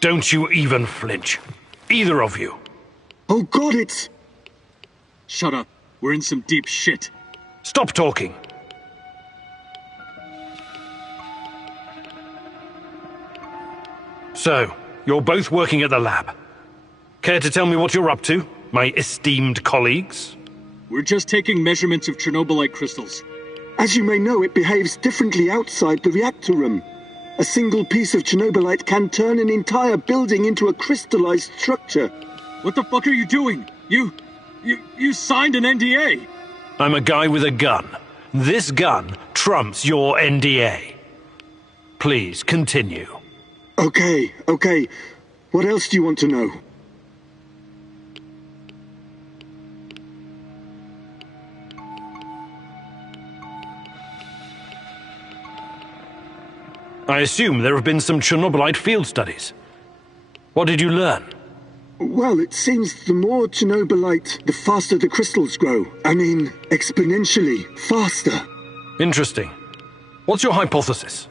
Don't you even flinch. Either of you. Oh God, it's... Shut up. We're in some deep shit. Stop talking. So, you're both working at the lab. Care to tell me what you're up to, my esteemed colleagues? We're just taking measurements of Chernobylite crystals. As you may know, it behaves differently outside the reactor room. A single piece of Chernobylite can turn an entire building into a crystallized structure. What the fuck are you doing? You signed an NDA! I'm a guy with a gun. This gun trumps your NDA. Please, continue. Okay. What else do you want to know? I assume there have been some Chernobylite field studies. What did you learn? Well, it seems the more Chernobylite, the faster the crystals grow. I mean, exponentially faster. Interesting. What's your hypothesis?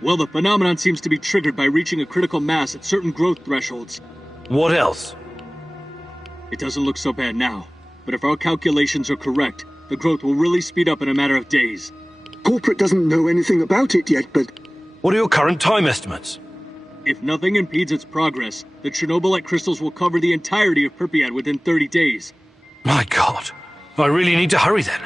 Well, the phenomenon seems to be triggered by reaching a critical mass at certain growth thresholds. What else? It doesn't look so bad now, but if our calculations are correct, the growth will really speed up in a matter of days. Corporate doesn't know anything about it yet, but... What are your current time estimates? If nothing impedes its progress, the Chernobylite crystals will cover the entirety of Pripyat within 30 days. My God, I really need to hurry then.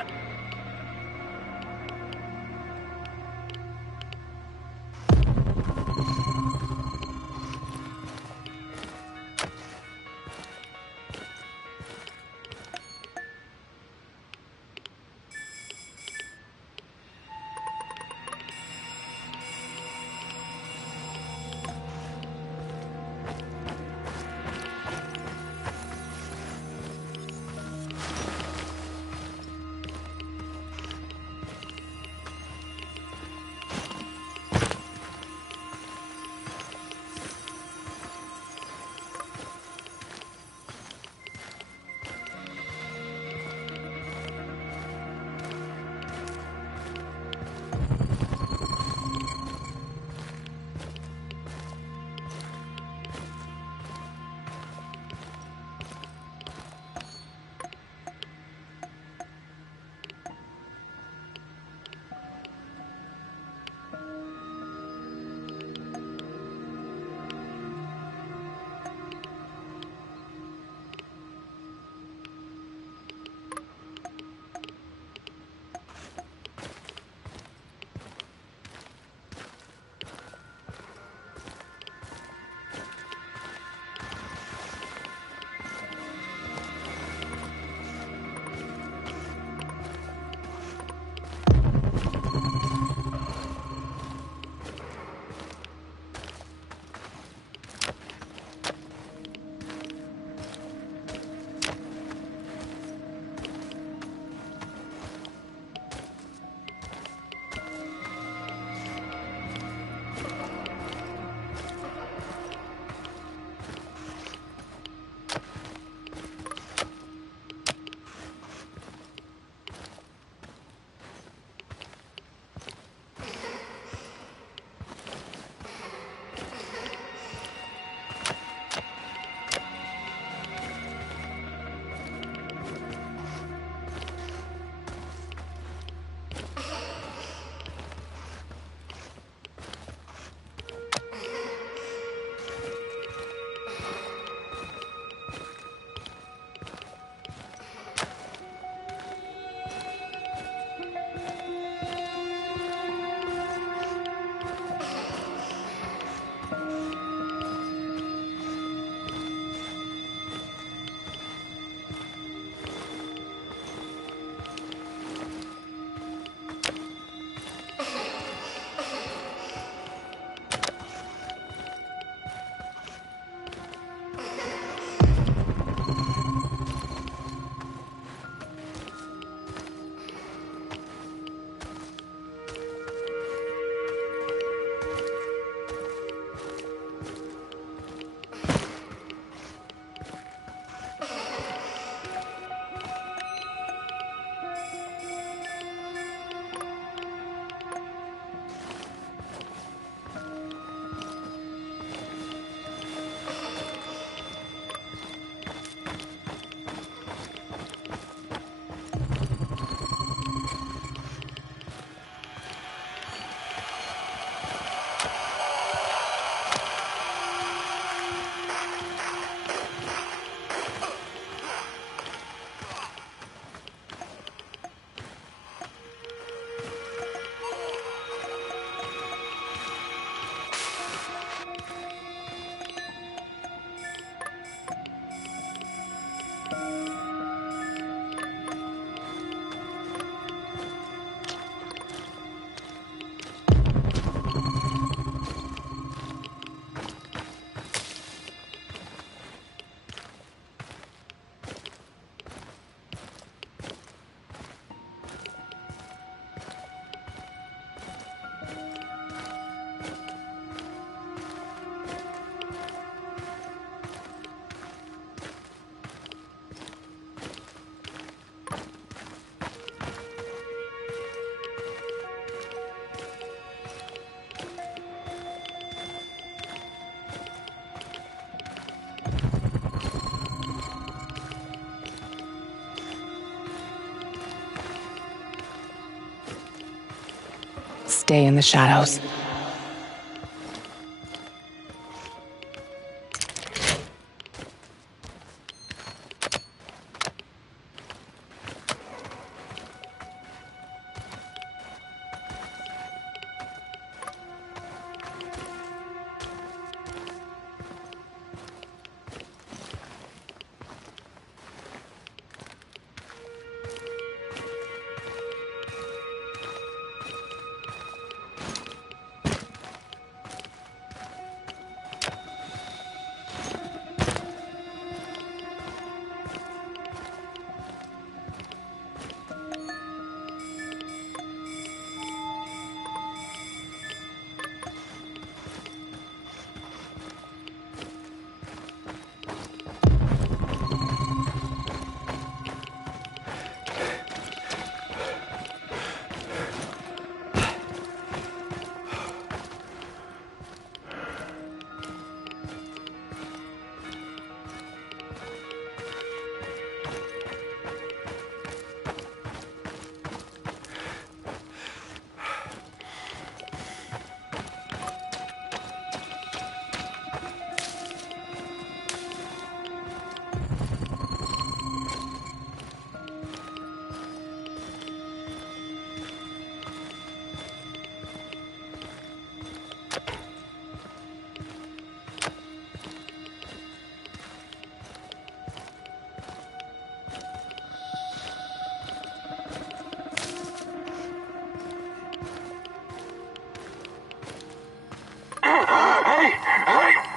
stay in the shadows.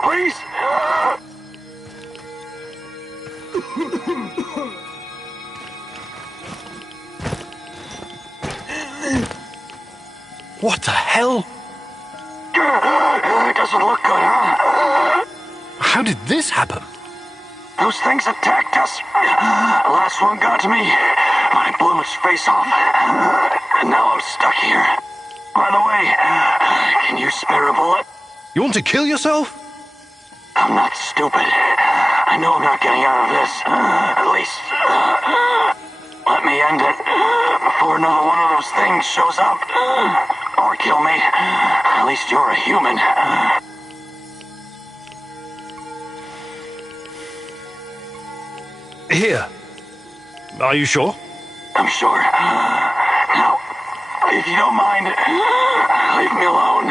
Please! What the hell? It doesn't look good, huh? How did this happen? Those things attacked us. The last one got to me. I blew its face off. And now I'm stuck here. By the way, can you spare a bullet? You want to kill yourself? I'm not stupid. I know I'm not getting out of this. At least, let me end it before another one of those things shows up. Or kill me. At least you're a human. Here. Are you sure? I'm sure. Now, if you don't mind, leave me alone.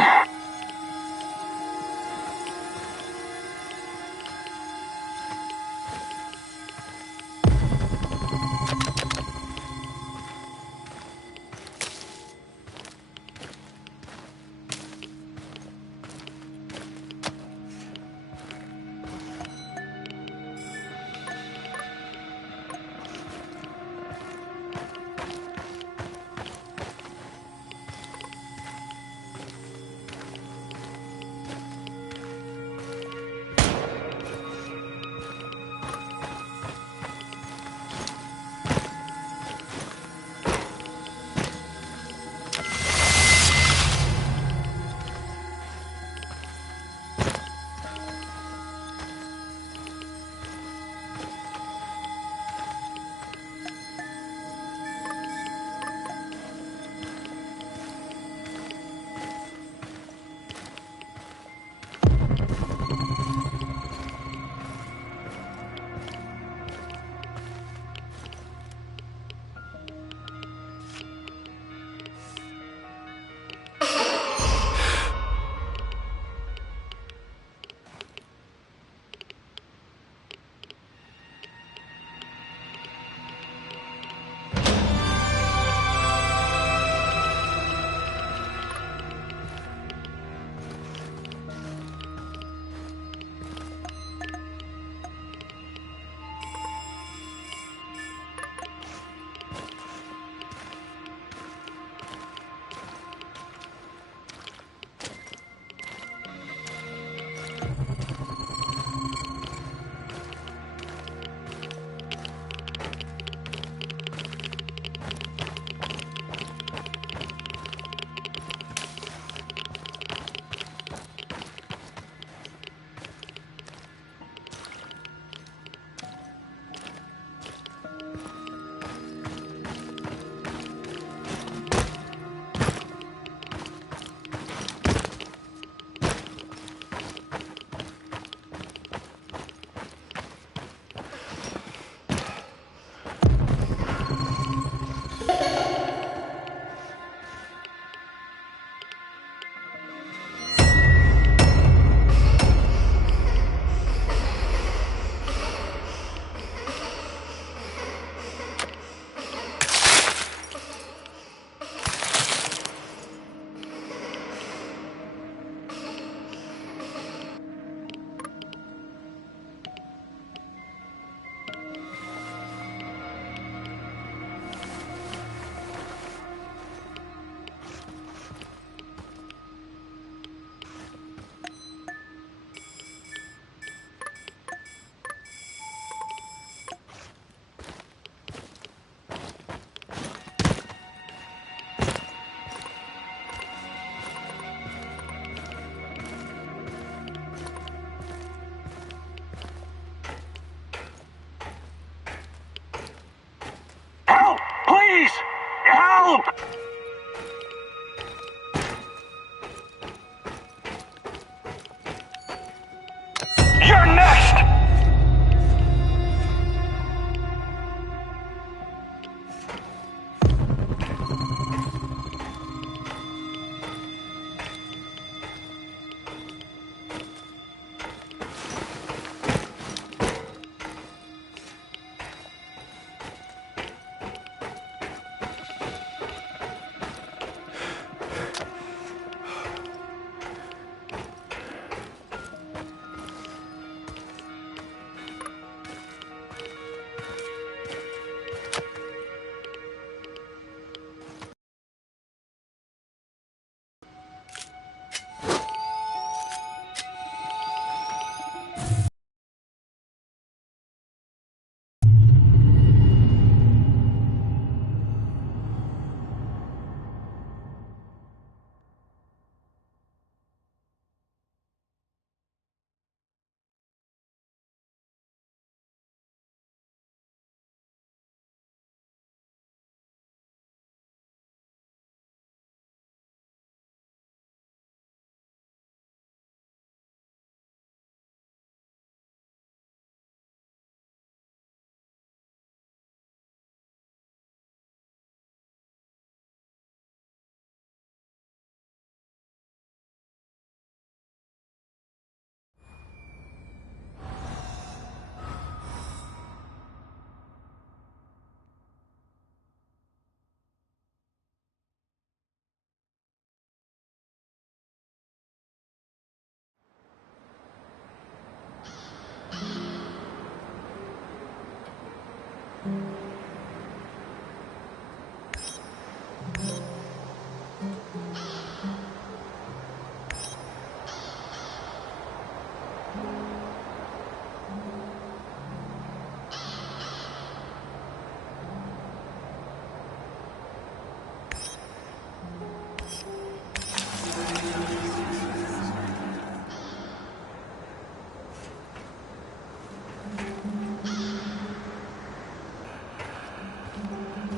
Help! You're next!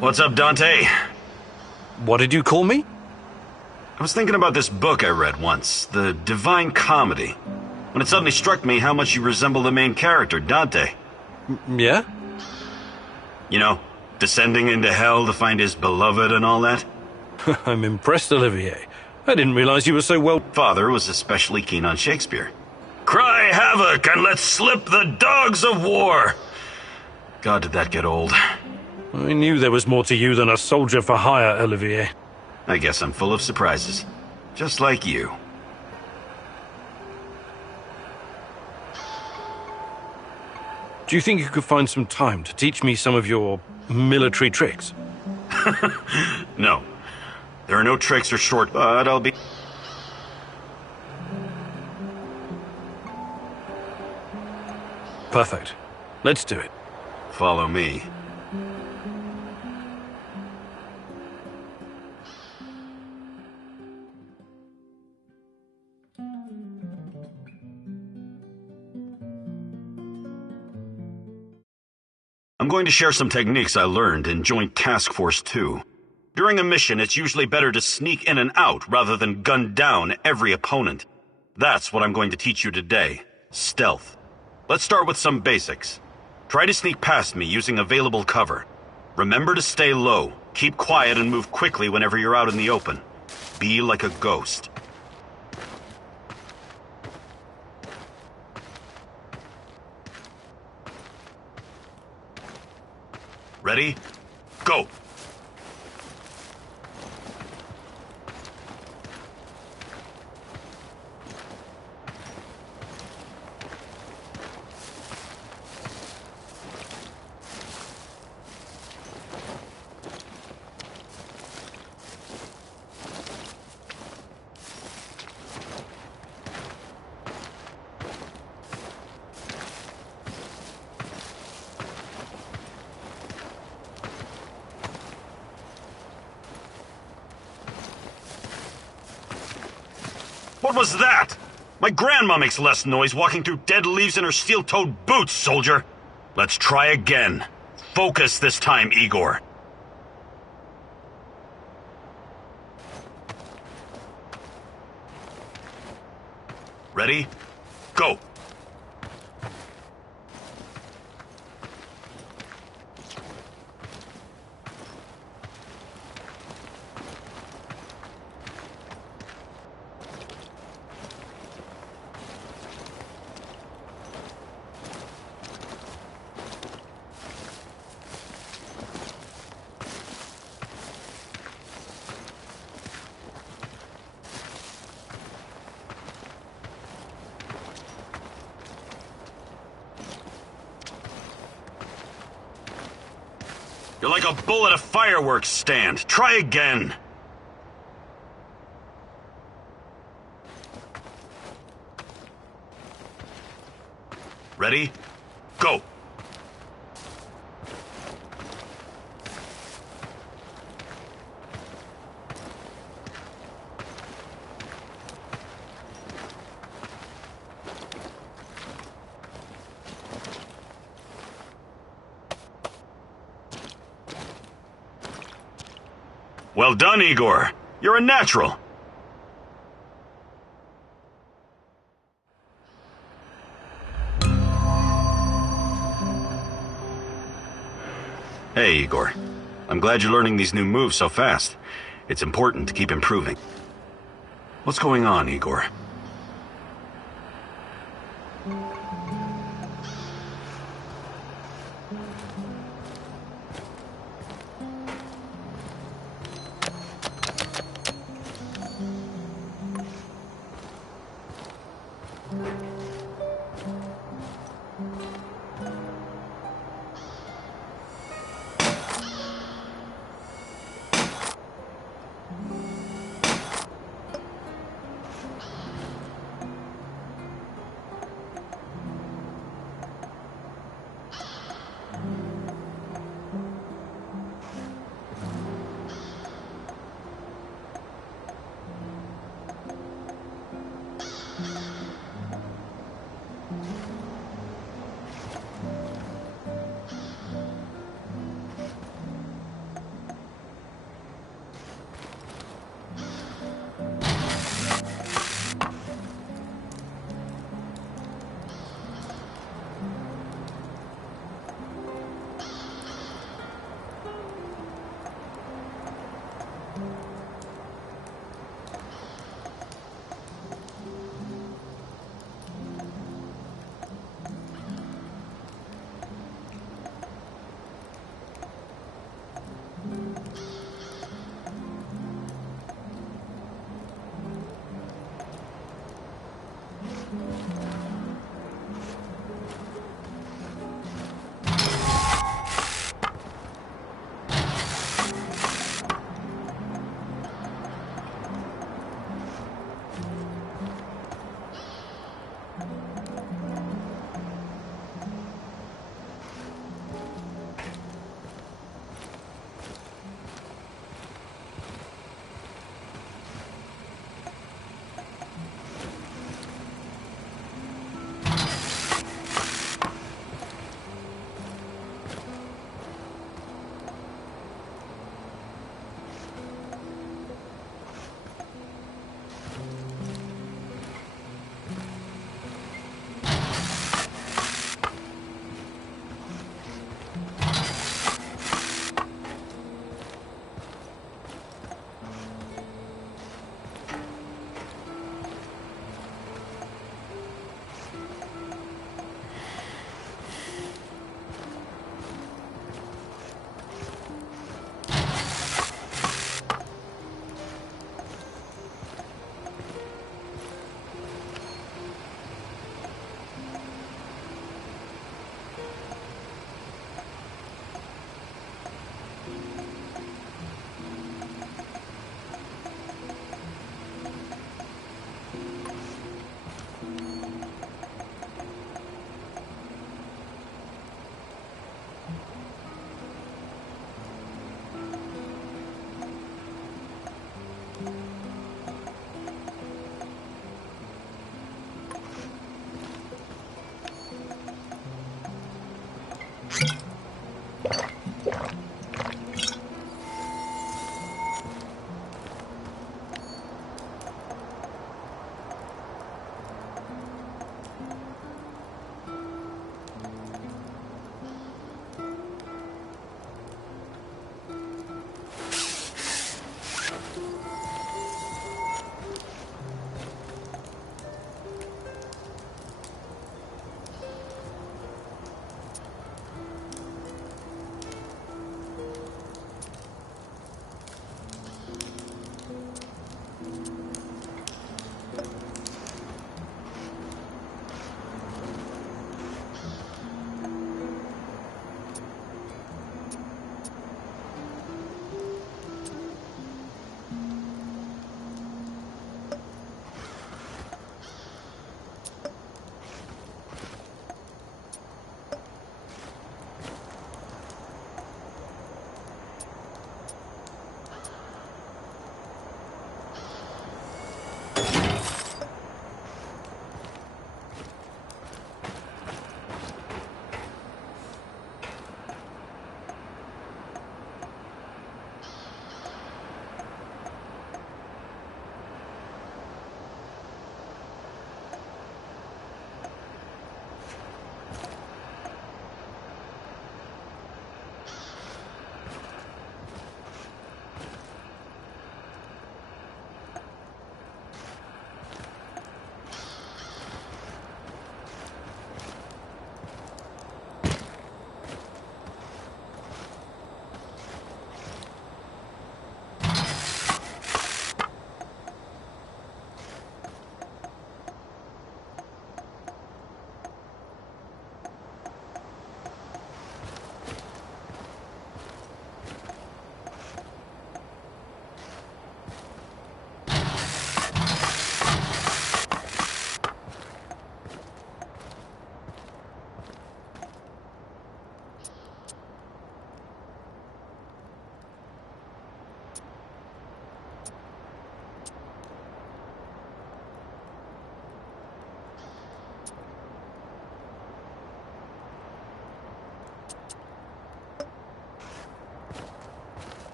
What's up, Dante? What did you call me? I was thinking about this book I read once, The Divine Comedy, when it suddenly struck me how much you resemble the main character, Dante. Yeah? You know, descending into hell to find his beloved and all that. I'm impressed, Olivier. I didn't realize you were so well... Father was especially keen on Shakespeare. Cry havoc and let slip the dogs of war! God, did that get old. I knew there was more to you than a soldier for hire, Olivier. I guess I'm full of surprises. Just like you. Do you think you could find some time to teach me some of your military tricks? No. There are no tricks or short, but I'll be... Perfect. Let's do it. Follow me. I'm going to share some techniques I learned in Joint Task Force 2. During a mission, it's usually better to sneak in and out rather than gun down every opponent. That's what I'm going to teach you today. Stealth. Let's start with some basics. Try to sneak past me using available cover. Remember to stay low, keep quiet, and move quickly whenever you're out in the open. Be like a ghost. Ready? Go! What was that? My grandma makes less noise walking through dead leaves in her steel-toed boots, soldier. Let's try again. Focus this time, Igor. Ready? Go! You're like a bull at a fireworks stand. Try again. Ready? Go! Well done, Igor. You're a natural. Hey, Igor. I'm glad you're learning these new moves so fast. It's important to keep improving. What's going on, Igor?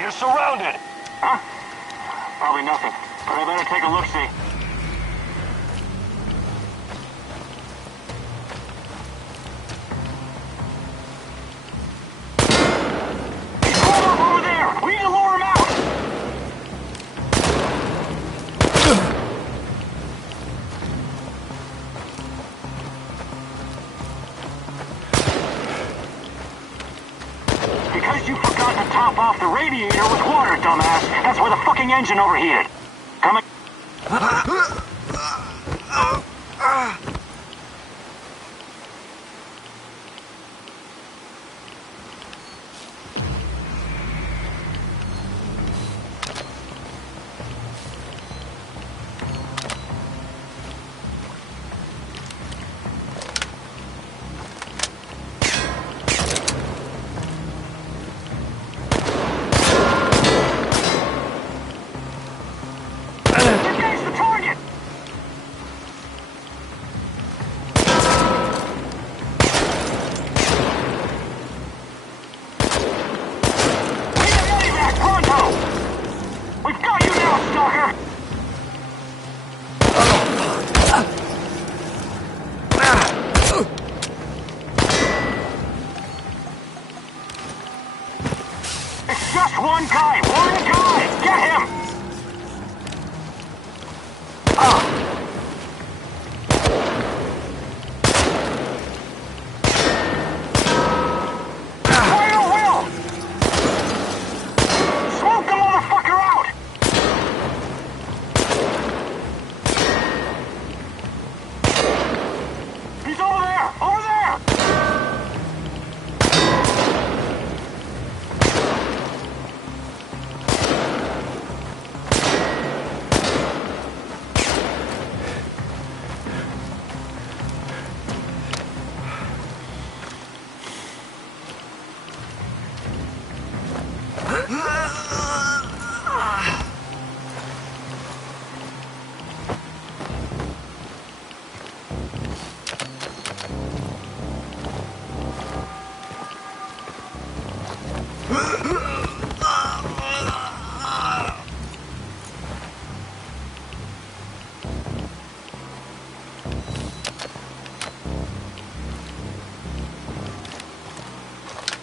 You're surrounded! Huh? Probably nothing, but I better take a look-see. He's over there! We need to lure him out! Because you forgot to top off the radiator with water, dumbass. That's where the fucking engine overheated. Coming. Engage the target! Need a medevac, pronto! We've got you now, stalker! It's just one guy! One guy! Get him! Fire Will! Smoke the motherfucker out! He's over there! Over there!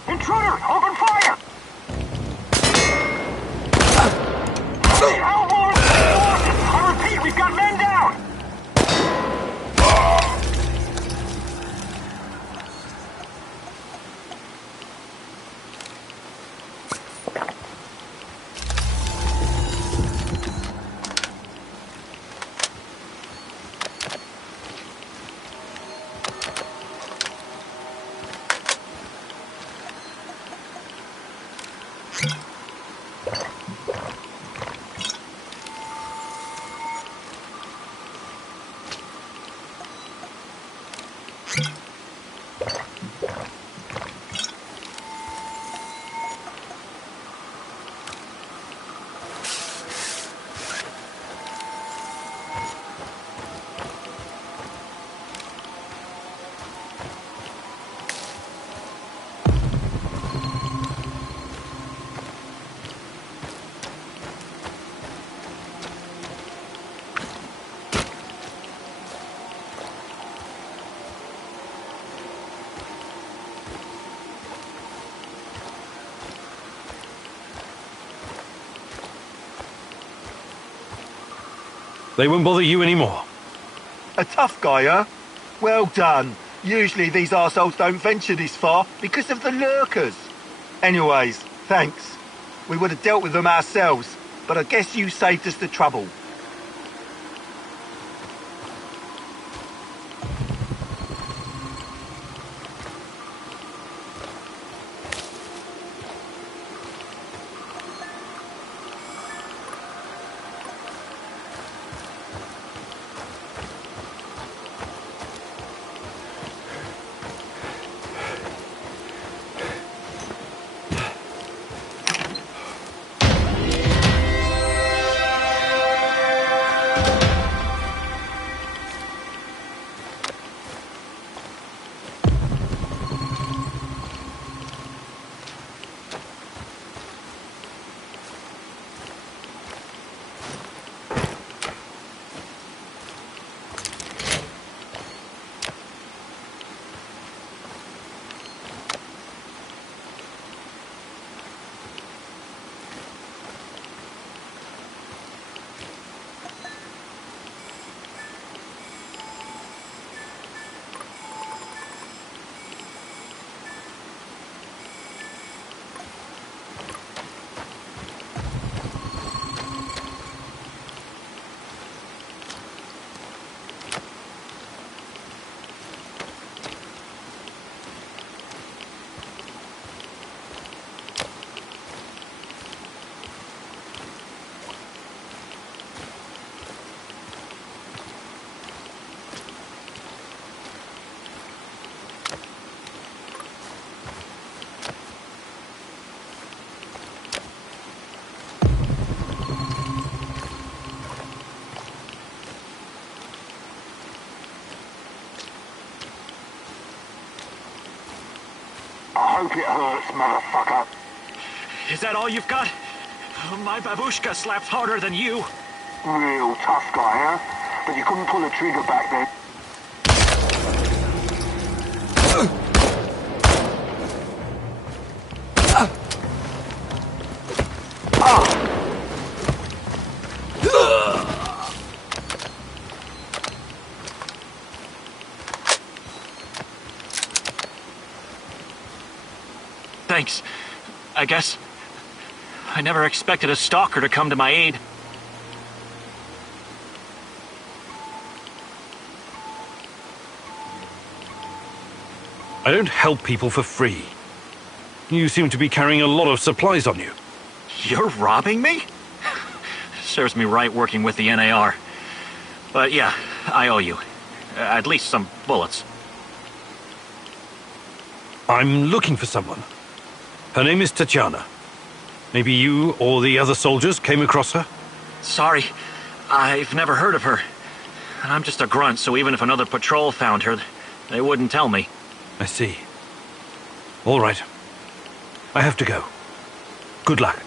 Intruder! Open fire! The elbow is I repeat, we've got men down! They won't bother you anymore. A tough guy, huh? Well done. Usually these arseholes don't venture this far because of the lurkers. Anyways, thanks. We would have dealt with them ourselves, but I guess you saved us the trouble. I hope it hurts, motherfucker. Is that all you've got? My babushka slaps harder than you. Real tough guy, huh? But you couldn't pull a trigger back then. Thanks. I guess I never expected a stalker to come to my aid. I don't help people for free. You seem to be carrying a lot of supplies on you. You're robbing me? Serves me right working with the NAR. But yeah, I owe you. At least some bullets. I'm looking for someone. Her name is Tatiana. Maybe you or the other soldiers came across her? Sorry, I've never heard of her. I'm just a grunt, so even if another patrol found her, they wouldn't tell me. I see. All right. I have to go. Good luck.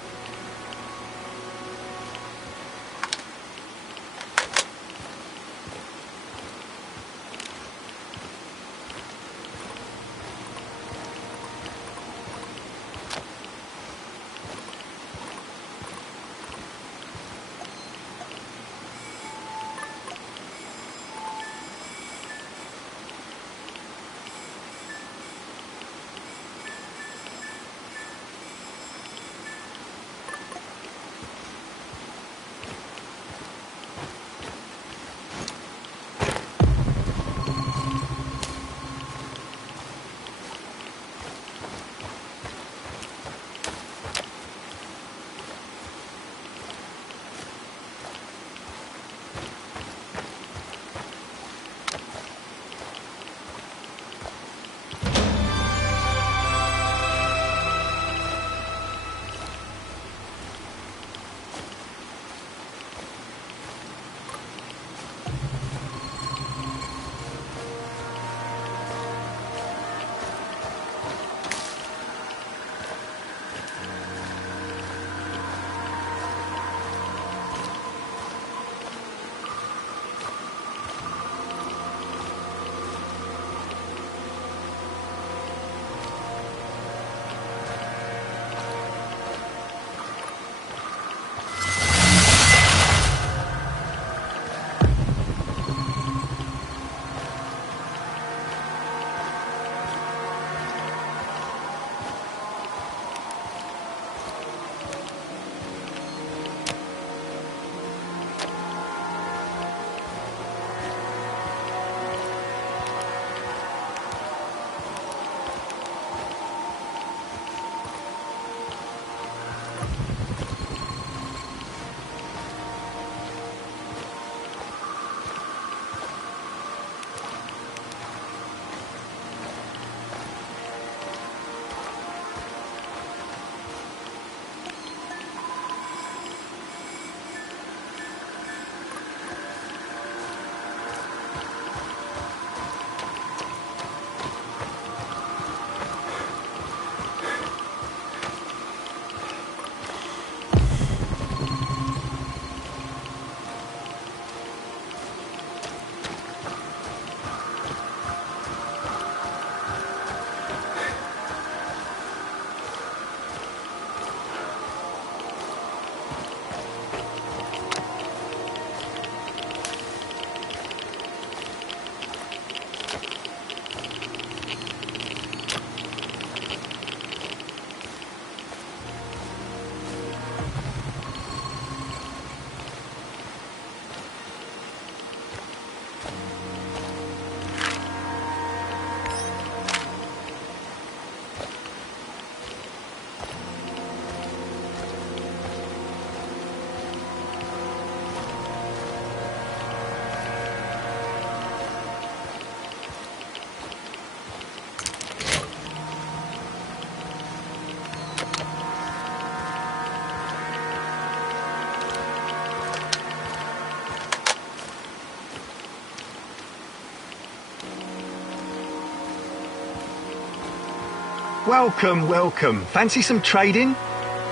Welcome, welcome. Fancy some trading?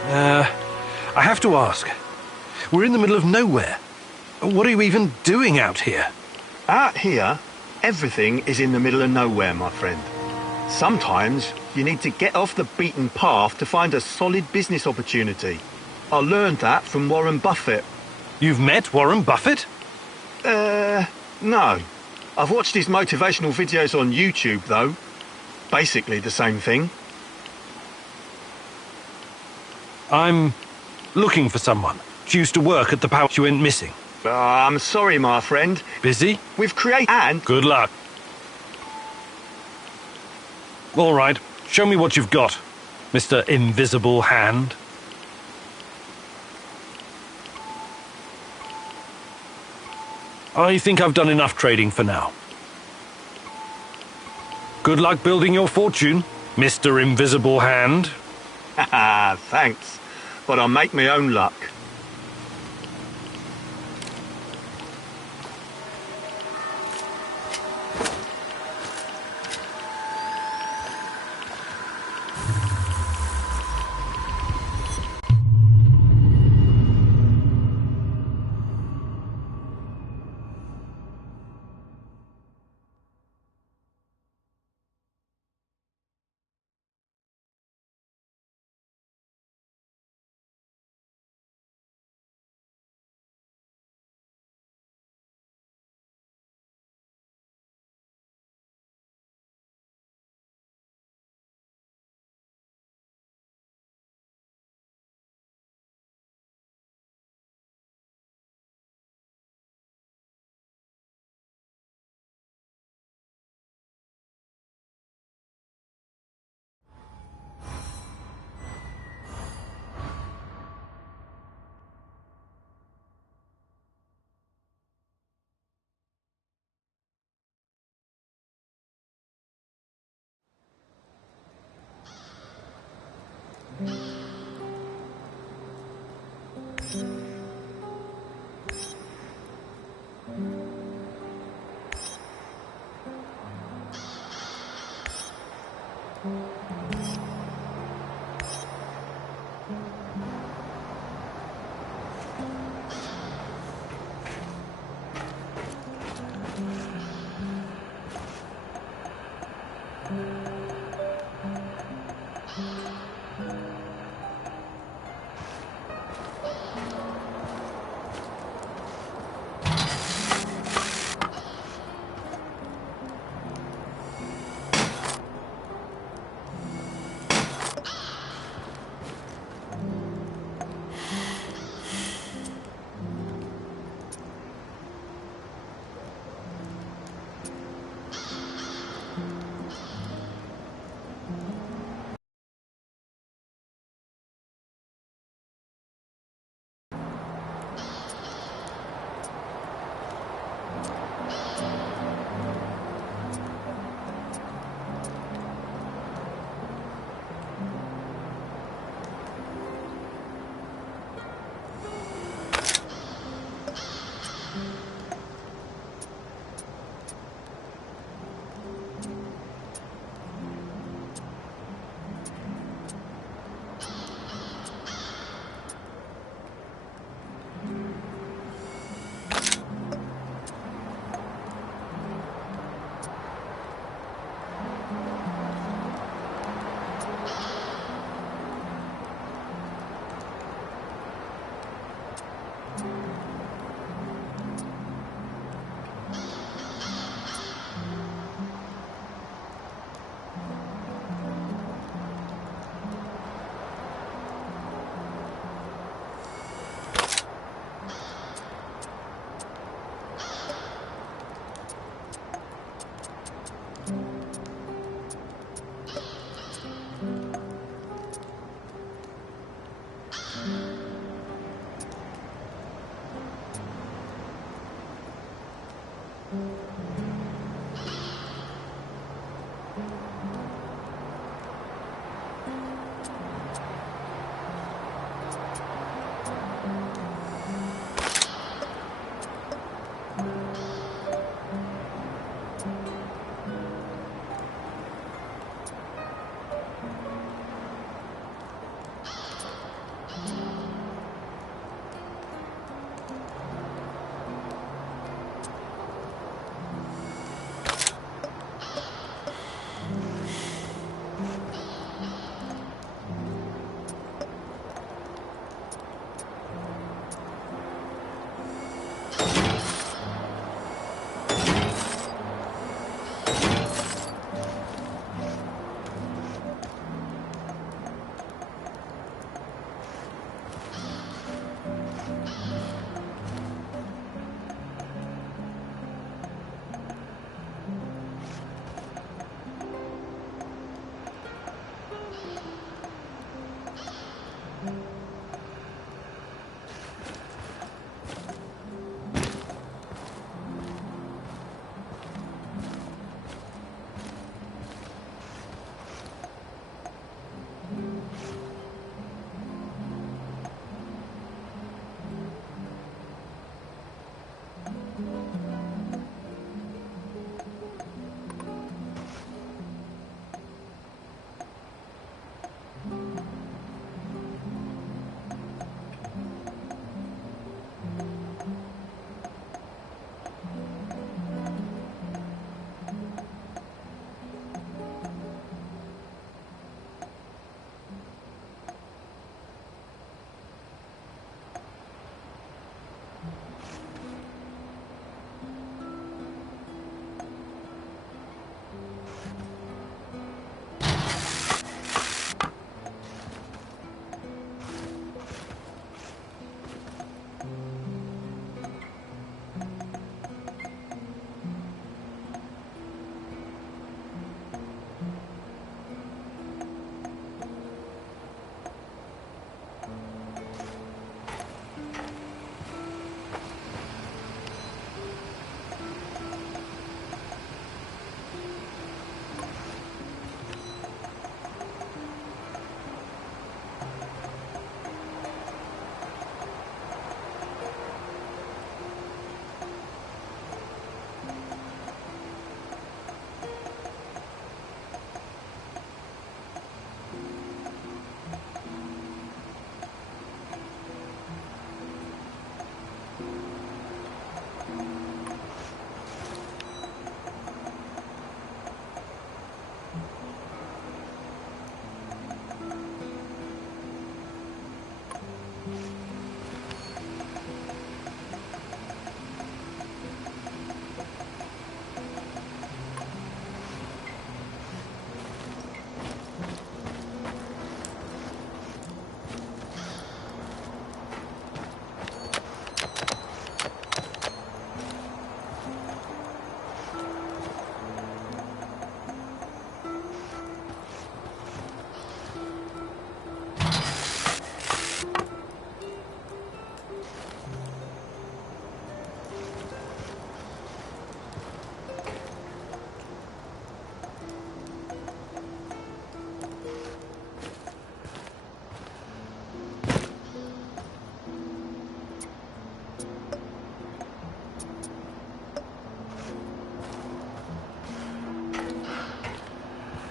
I have to ask. We're in the middle of nowhere. What are you even doing out here? Out here, everything is in the middle of nowhere, my friend. Sometimes you need to get off the beaten path to find a solid business opportunity. I learned that from Warren Buffett. You've met Warren Buffett? No. I've watched his motivational videos on YouTube, though. Basically the same thing. I'm looking for someone. She used to work at the power. She went missing. I'm sorry, my friend. Busy? We've created... And... Good luck. All right. Show me what you've got, Mr. Invisible Hand. I think I've done enough trading for now. Good luck building your fortune, Mr. Invisible Hand. Haha, thanks. But I'll make my own luck.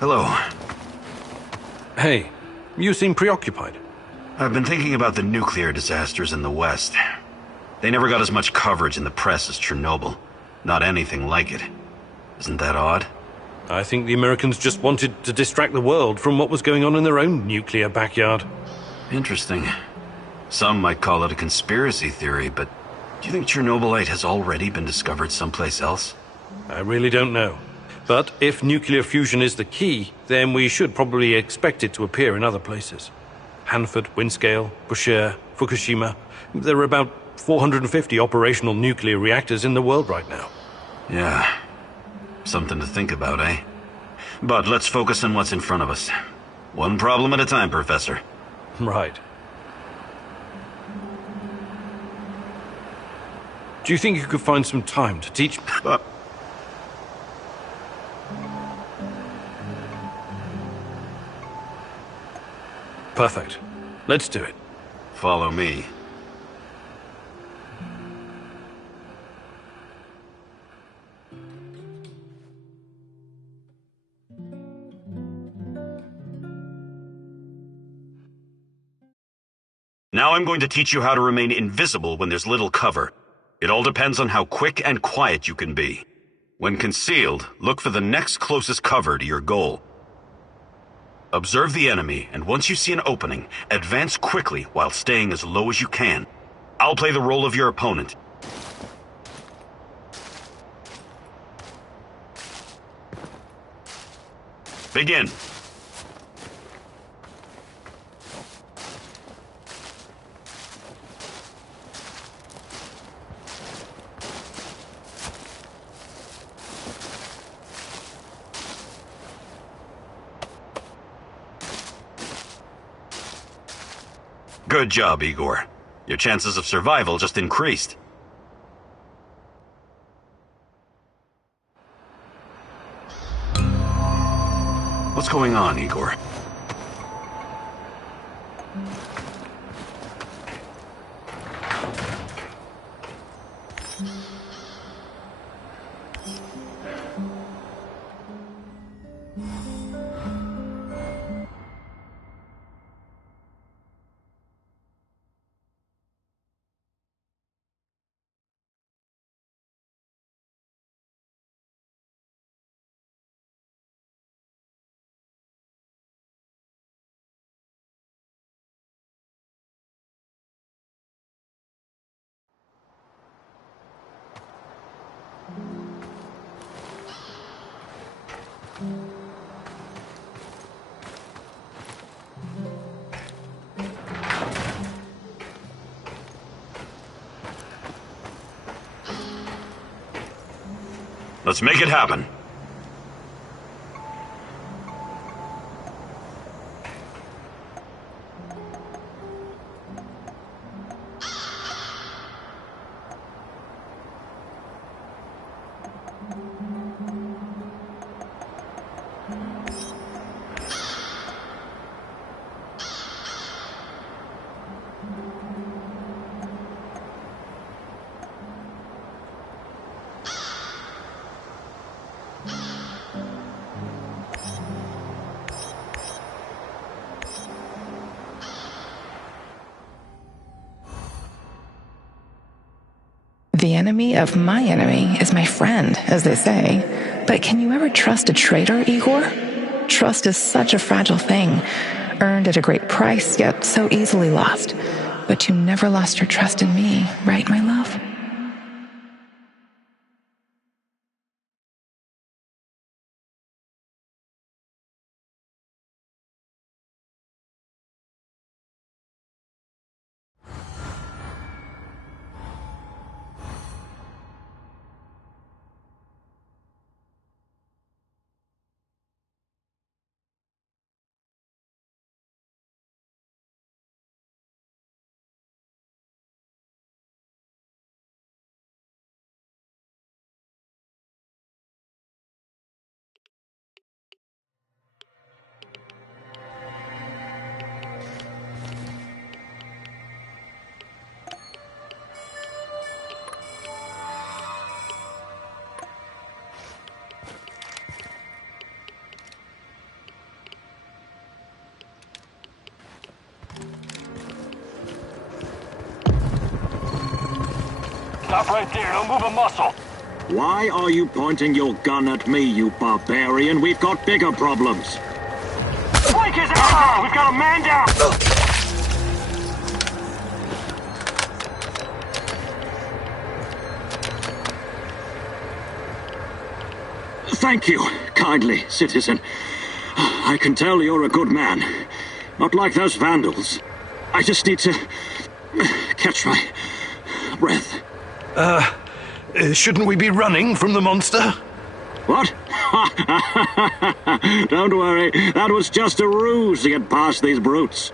Hello. Hey, you seem preoccupied. I've been thinking about the nuclear disasters in the West. They never got as much coverage in the press as Chernobyl. Not anything like it. Isn't that odd? I think the Americans just wanted to distract the world from what was going on in their own nuclear backyard. Interesting. Some might call it a conspiracy theory, but do you think Chernobylite has already been discovered someplace else? I really don't know. But if nuclear fusion is the key, then we should probably expect it to appear in other places. Hanford, Windscale, Bushehr, Fukushima. There are about 450 operational nuclear reactors in the world right now. Yeah. Something to think about, eh? But let's focus on what's in front of us. One problem at a time, Professor. Right. Do you think you could find some time to teach... Perfect. Let's do it. Follow me. Now I'm going to teach you how to remain invisible when there's little cover. It all depends on how quick and quiet you can be. When concealed, look for the next closest cover to your goal. Observe the enemy, and once you see an opening, advance quickly while staying as low as you can. I'll play the role of your opponent. Begin. Good job, Igor. Your chances of survival just increased. What's going on, Igor? Let's make it happen. The enemy of my enemy is my friend, as they say. But can you ever trust a traitor, Igor? Trust is such a fragile thing, earned at a great price, yet so easily lost. But you never lost your trust in me, right, my love? Stop right there. Don't move a muscle. Why are you pointing your gun at me, you barbarian? We've got bigger problems. Break his ass! We've got a man down! Thank you, kindly, citizen. I can tell you're a good man. Not like those vandals. I just need to catch my breath. Shouldn't we be running from the monster? What? Don't worry, that was just a ruse to get past these brutes.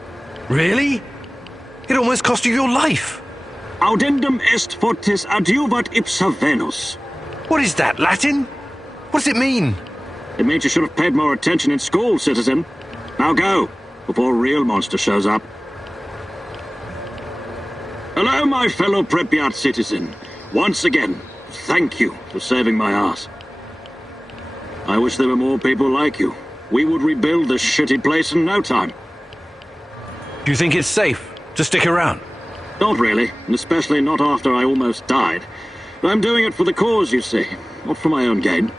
Really? It almost cost you your life. Audendum est fortis adiuvat ipsa Venus. What is that, Latin? What does it mean? It means you should have paid more attention in school, citizen. Now go, before a real monster shows up. Hello, my fellow Pripyat citizen. Once again, thank you for saving my ass. I wish there were more people like you. We would rebuild this shitty place in no time. Do you think it's safe to stick around? Not really, and especially not after I almost died. I'm doing it for the cause, you see, not for my own gain.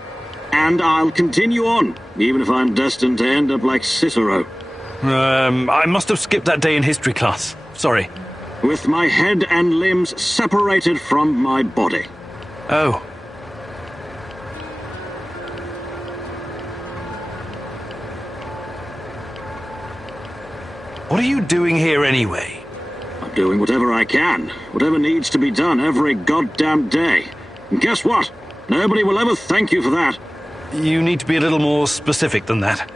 And I'll continue on, even if I'm destined to end up like Cicero. I must have skipped that day in history class. Sorry. With my head and limbs separated from my body. Oh. What are you doing here anyway? I'm doing whatever I can, whatever needs to be done every goddamn day. And guess what? Nobody will ever thank you for that. You need to be a little more specific than that.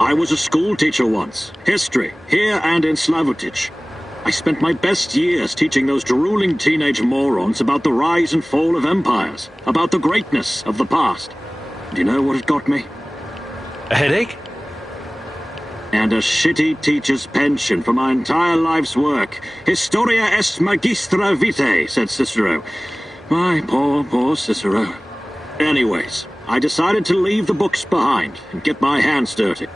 I was a school teacher once. History, here and in Slavutich. I spent my best years teaching those drooling teenage morons about the rise and fall of empires, about the greatness of the past. Do you know what it got me? A headache? And a shitty teacher's pension for my entire life's work. Historia est magistra vitae, said Cicero. My poor Cicero. Anyways, I decided to leave the books behind and get my hands dirty.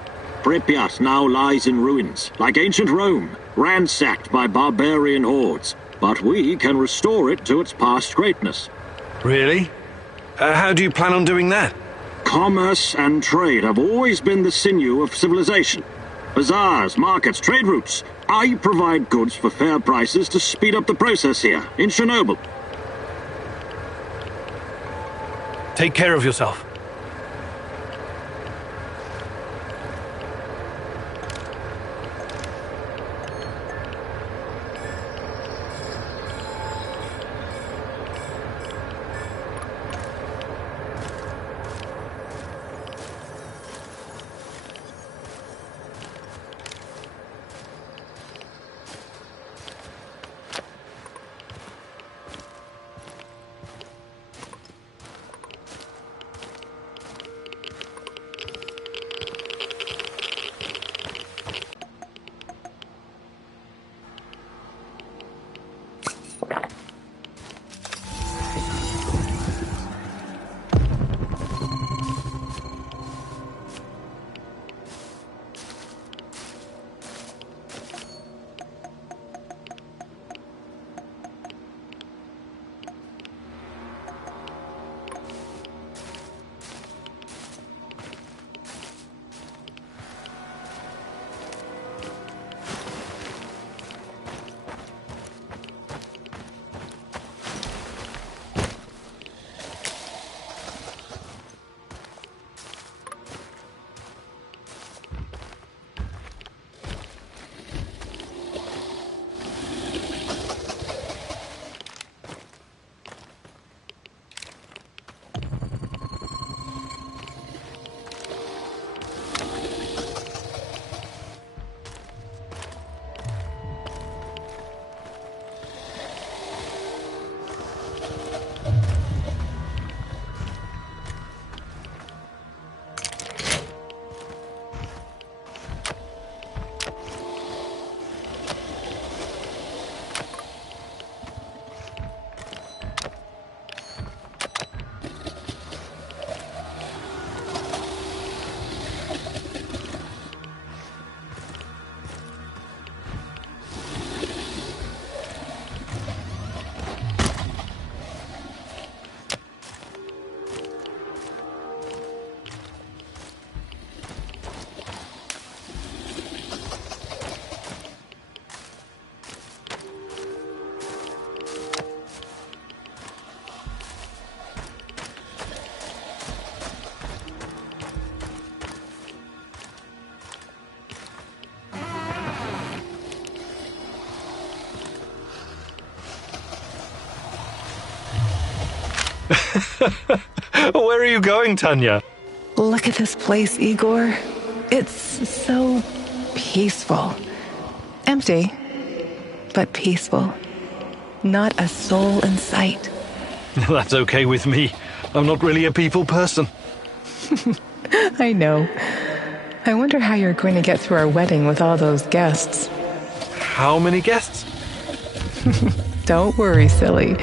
Pripyat now lies in ruins, like ancient Rome, ransacked by barbarian hordes. But we can restore it to its past greatness. Really? How do you plan on doing that? Commerce and trade have always been the sinew of civilization. Bazaars, markets, trade routes. I provide goods for fair prices to speed up the process here, in Chernobyl. Take care of yourself. Where are you going, Tanya? Look at this place, Igor. It's so peaceful. Empty, but peaceful. Not a soul in sight. That's okay with me. I'm not really a people person. I know. I wonder how you're going to get through our wedding with all those guests. How many guests? Don't worry, silly.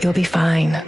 You'll be fine.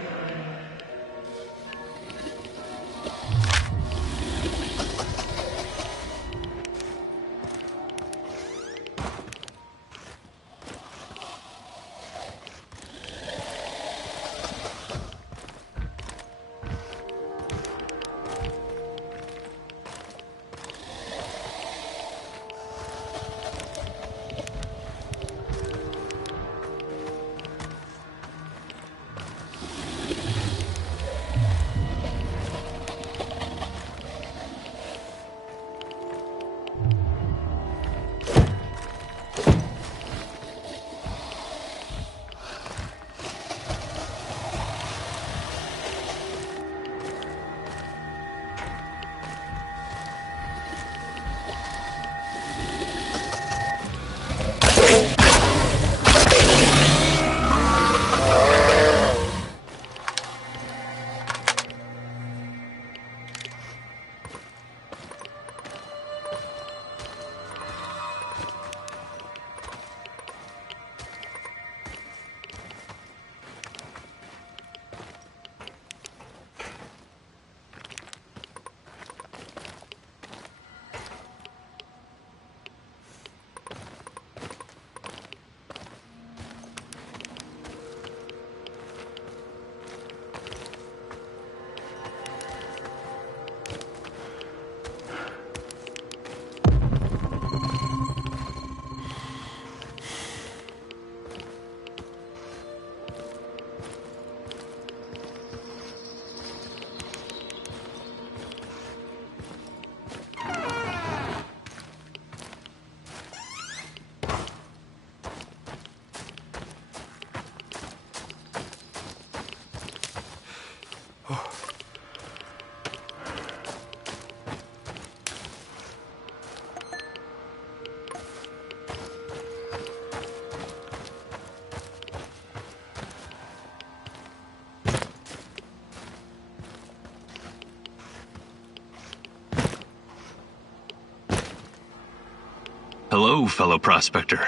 Hello, fellow prospector.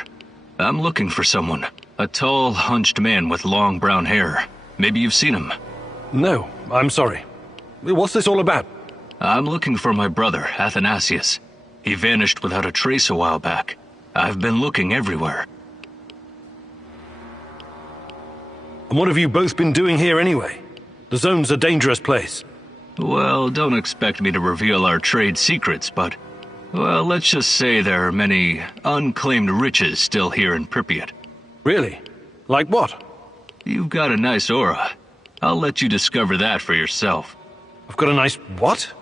I'm looking for someone. A tall, hunched man with long brown hair. Maybe you've seen him. No, I'm sorry. What's this all about? I'm looking for my brother, Athanasius. He vanished without a trace a while back. I've been looking everywhere. And what have you both been doing here anyway? The zone's a dangerous place. Well, don't expect me to reveal our trade secrets, but... well, let's just say there are many unclaimed riches still here in Pripyat. Really? Like what? You've got a nice aura. I'll let you discover that for yourself. I've got a nice what?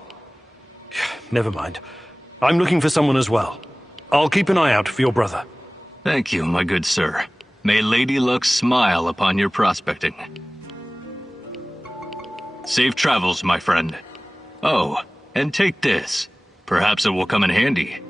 Never mind. I'm looking for someone as well. I'll keep an eye out for your brother. Thank you, my good sir. May Lady Luck smile upon your prospecting. Safe travels, my friend. Oh, and take this. Perhaps it will come in handy.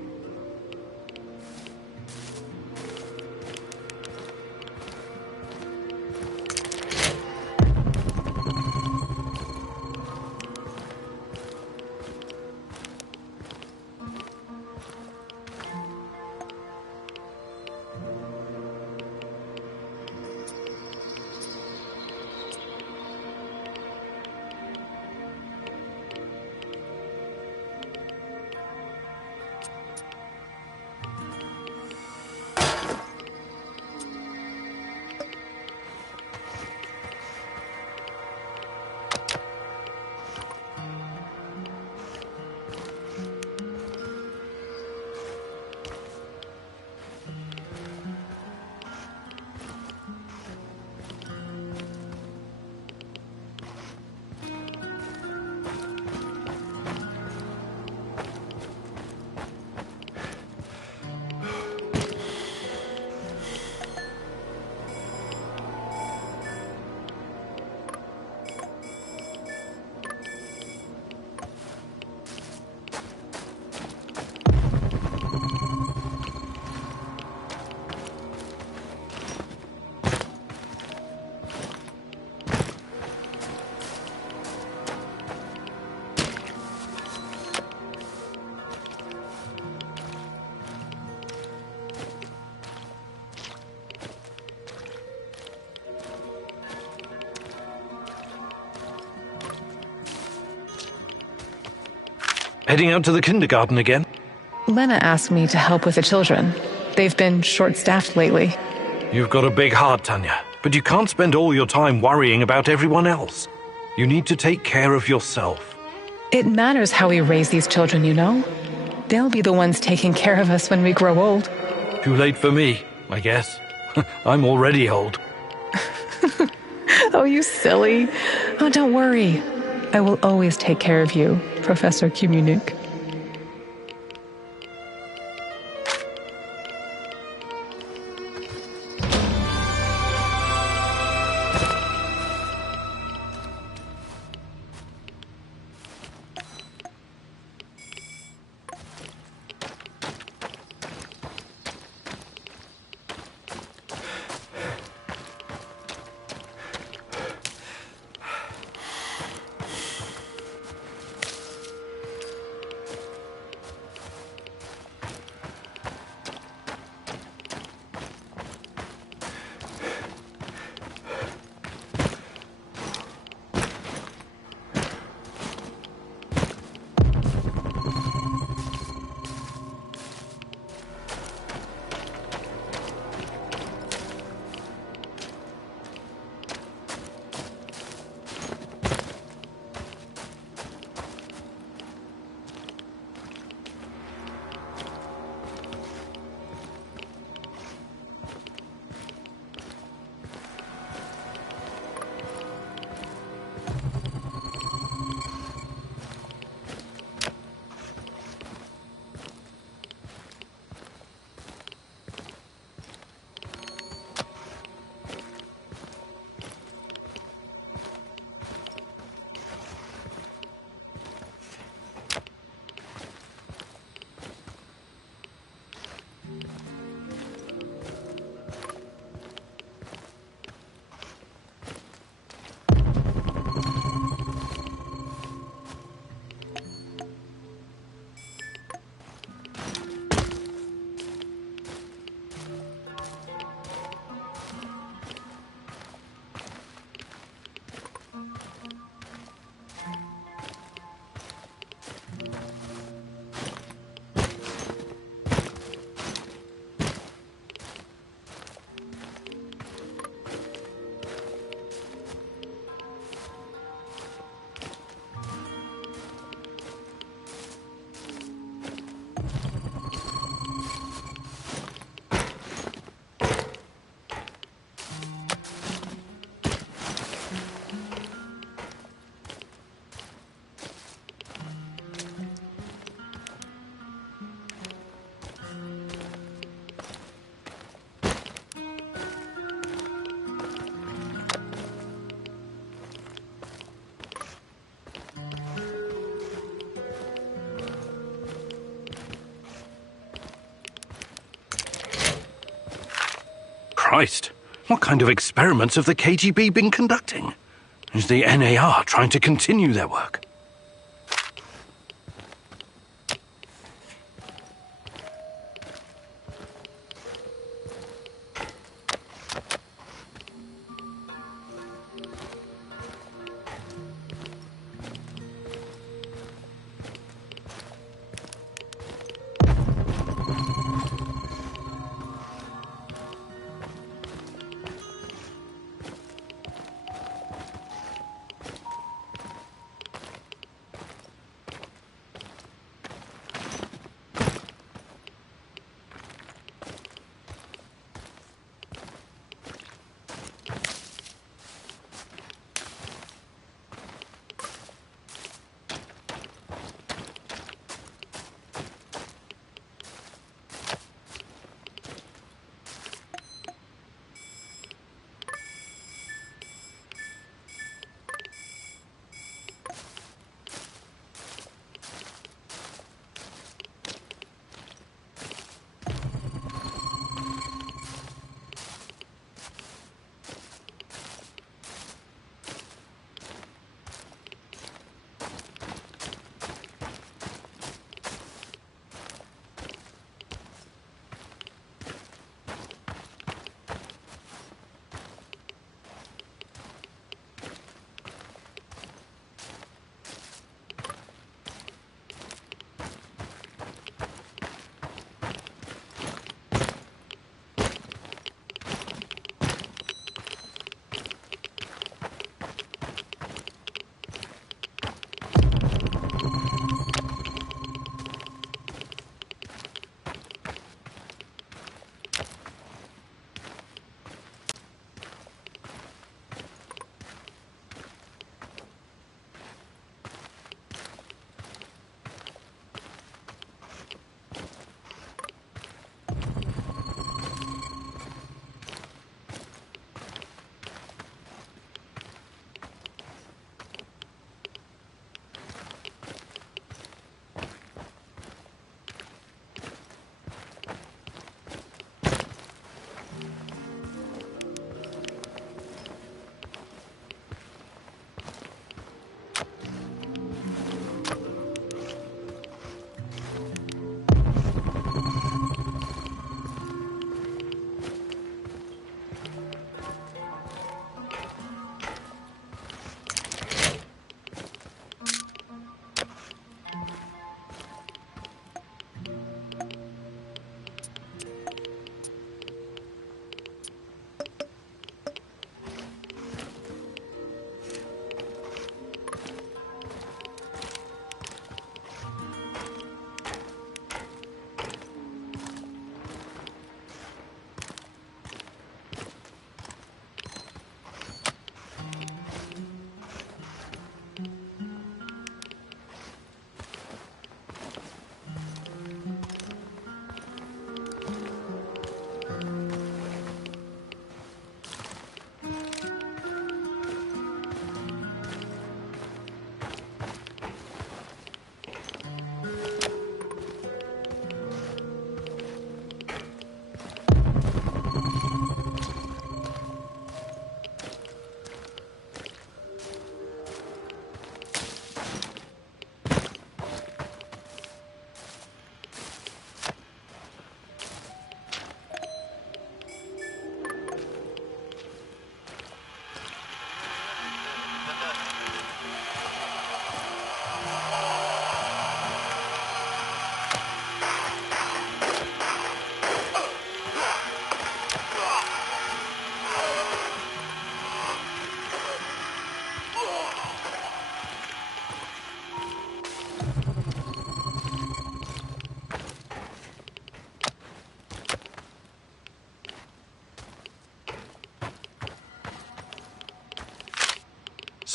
Heading out to the kindergarten again? Lena asked me to help with the children. They've been short-staffed lately. You've got a big heart, Tanya, but you can't spend all your time worrying about everyone else. You need to take care of yourself. It matters how we raise these children, you know? They'll be the ones taking care of us when we grow old. Too late for me, I guess. I'm already old. Oh, you silly. Oh, don't worry. I will always take care of you, Professor Kumunik. Christ, what kind of experiments have the KGB been conducting? Is the NAR trying to continue their work?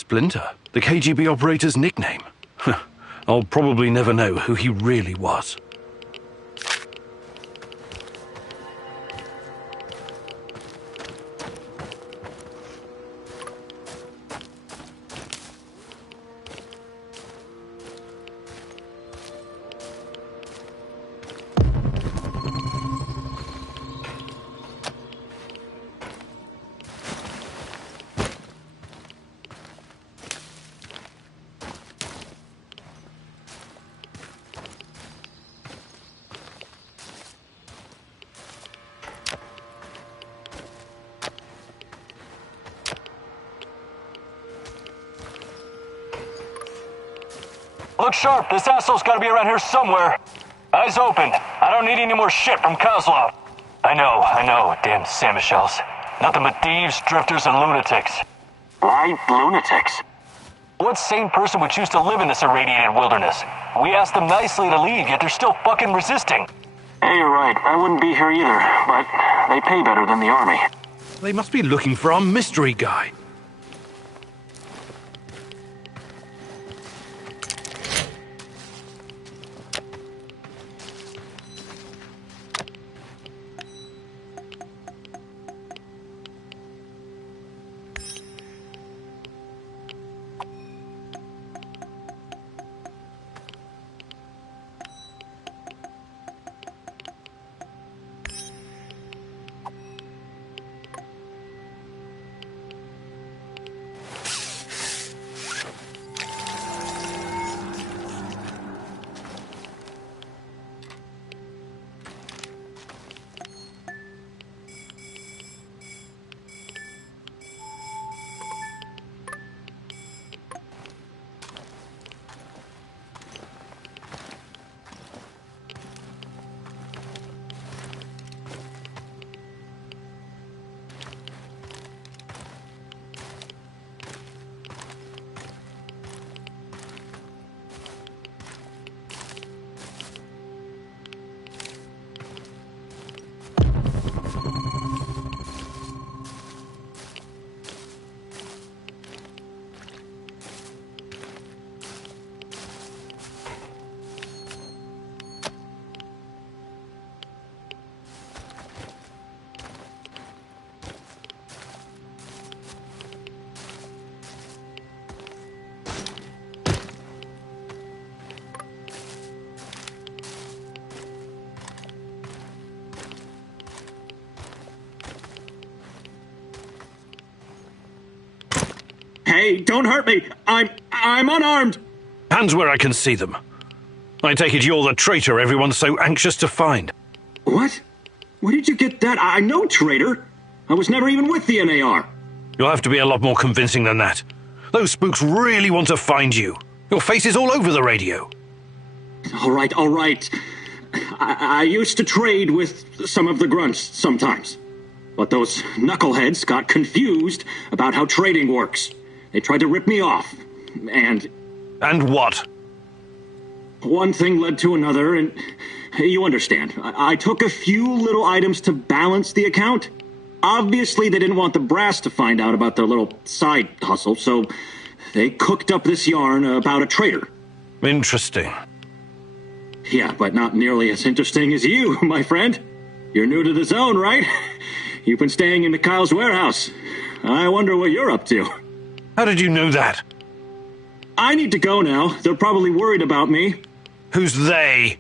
Splinter, the KGB operator's nickname. I'll probably never know who he really was. Look sharp, this asshole's gotta be around here somewhere. Eyes open. I don't need any more shit from Kozlov. I know, damn Samushells. Nothing but thieves, drifters, and lunatics. Why lunatics? What sane person would choose to live in this irradiated wilderness? We asked them nicely to leave, yet they're still fucking resisting. Hey, you're right. I wouldn't be here either, but they pay better than the army. They must be looking for our mystery guy. Hey, don't hurt me! I'm unarmed! Hands where I can see them. I take it you're the traitor everyone's so anxious to find. What? Where did you get that? I know traitor. I was never even with the NAR. You'll have to be a lot more convincing than that. Those spooks really want to find you. Your face is all over the radio. All right. I used to trade with some of the grunts sometimes. But those knuckleheads got confused about how trading works. They tried to rip me off, and... And what? One thing led to another, and you understand. I took a few little items to balance the account. Obviously, they didn't want the brass to find out about their little side hustle, so they cooked up this yarn about a traitor. Interesting. Yeah, but not nearly as interesting as you, my friend. You're new to the zone, right? You've been staying in Mikhail's warehouse. I wonder what you're up to. How did you know that? I need to go now. They're probably worried about me. Who's they?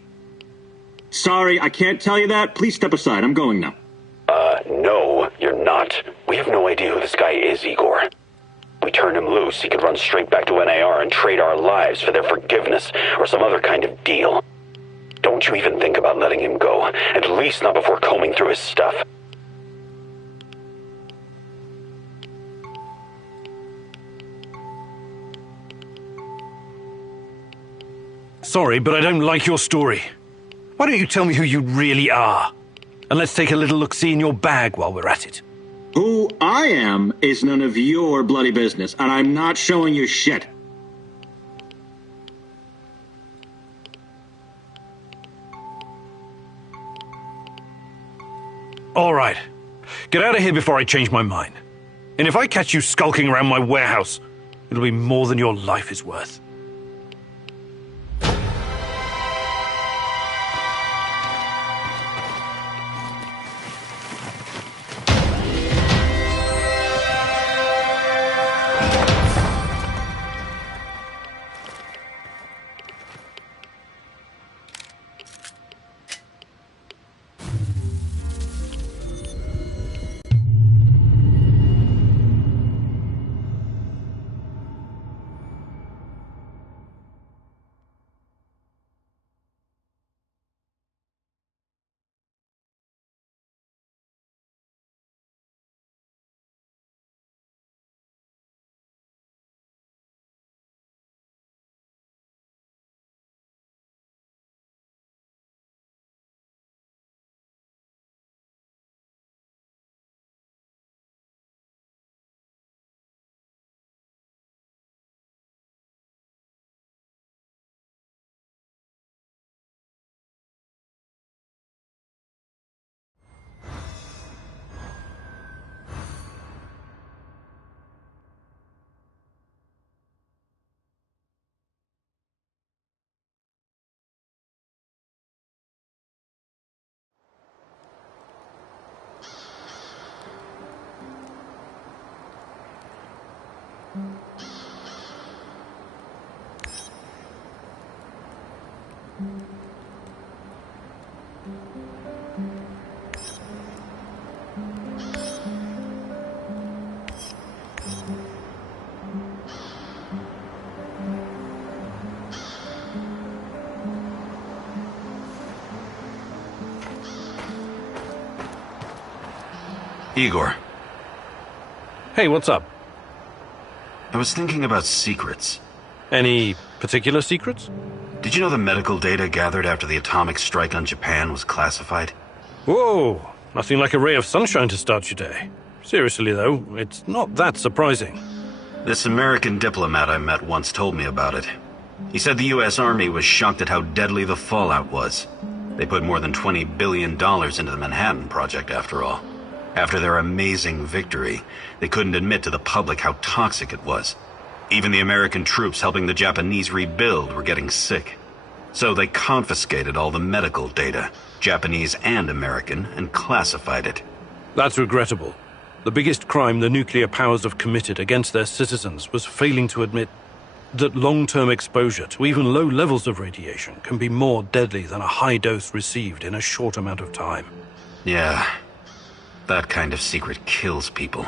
Sorry, I can't tell you that. Please step aside. I'm going now. No, you're not. We have no idea who this guy is, Igor. We turn him loose, he could run straight back to NAR and trade our lives for their forgiveness or some other kind of deal. Don't you even think about letting him go, at least not before combing through his stuff. Sorry, but I don't like your story. Why don't you tell me who you really are? And let's take a little look-see in your bag while we're at it. Who I am is none of your bloody business, and I'm not showing you shit. All right. Get out of here before I change my mind. And if I catch you skulking around my warehouse, It'll be more than your life is worth. Igor, Hey, what's up? I was thinking about secrets. Any particular secrets? Did you know the medical data gathered after the atomic strike on Japan was classified? Whoa, nothing like a ray of sunshine to start your day. Seriously, though, it's not that surprising. This American diplomat I met once told me about it. He said the U.S. Army was shocked at how deadly the fallout was. They put more than $20 billion into the Manhattan Project, after all. After their amazing victory, they couldn't admit to the public how toxic it was. Even the American troops helping the Japanese rebuild were getting sick. So they confiscated all the medical data, Japanese and American, and classified it. That's regrettable. The biggest crime the nuclear powers have committed against their citizens was failing to admit that long-term exposure to even low levels of radiation can be more deadly than a high dose received in a short amount of time. Yeah, that kind of secret kills people.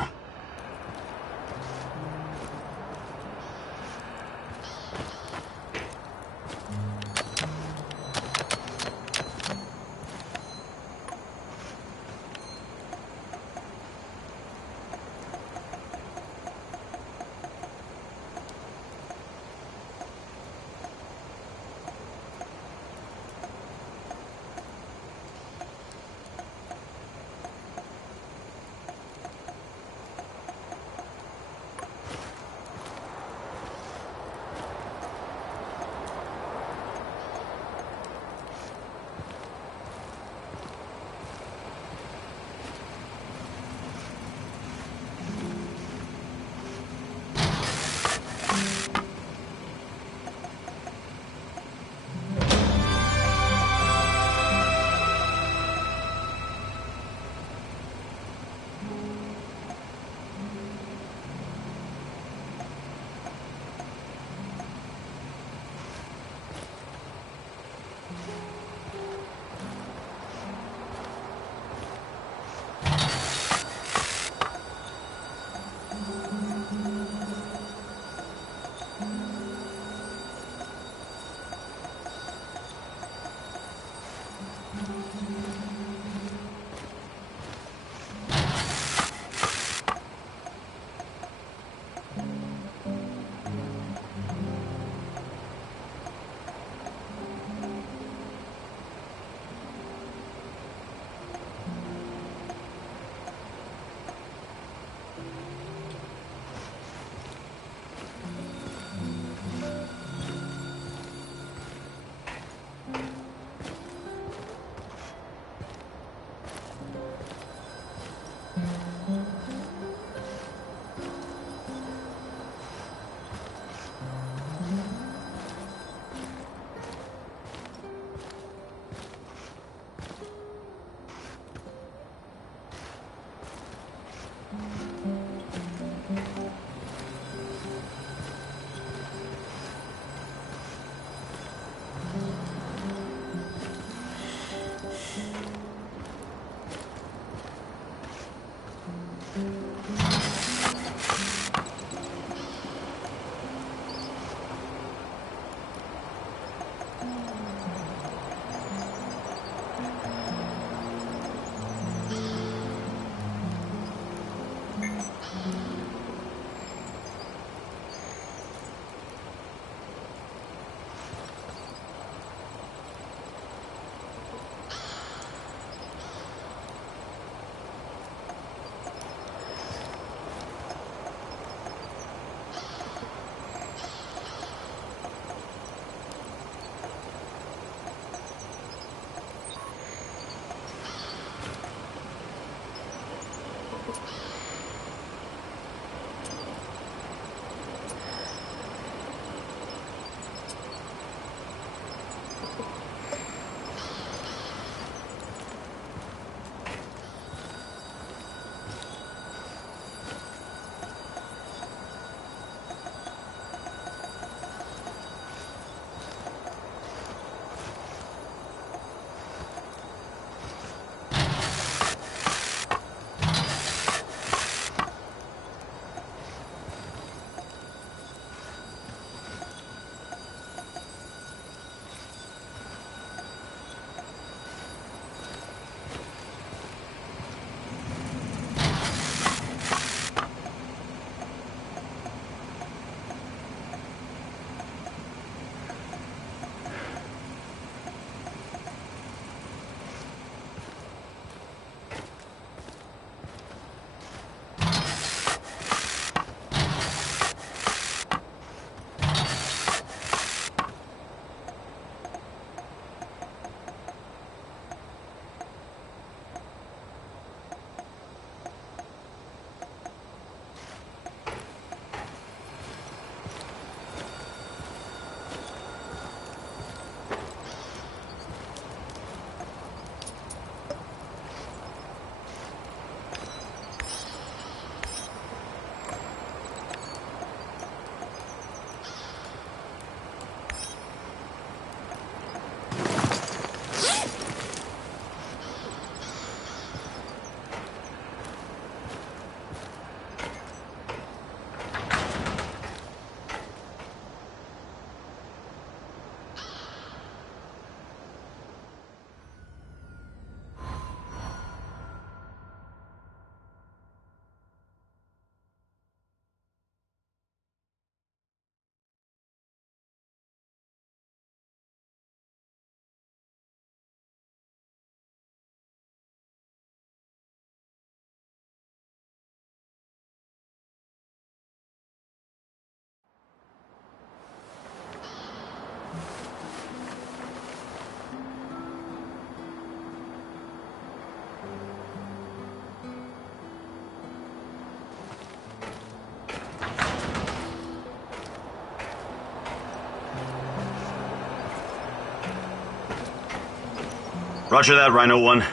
Roger that, Rhino 1.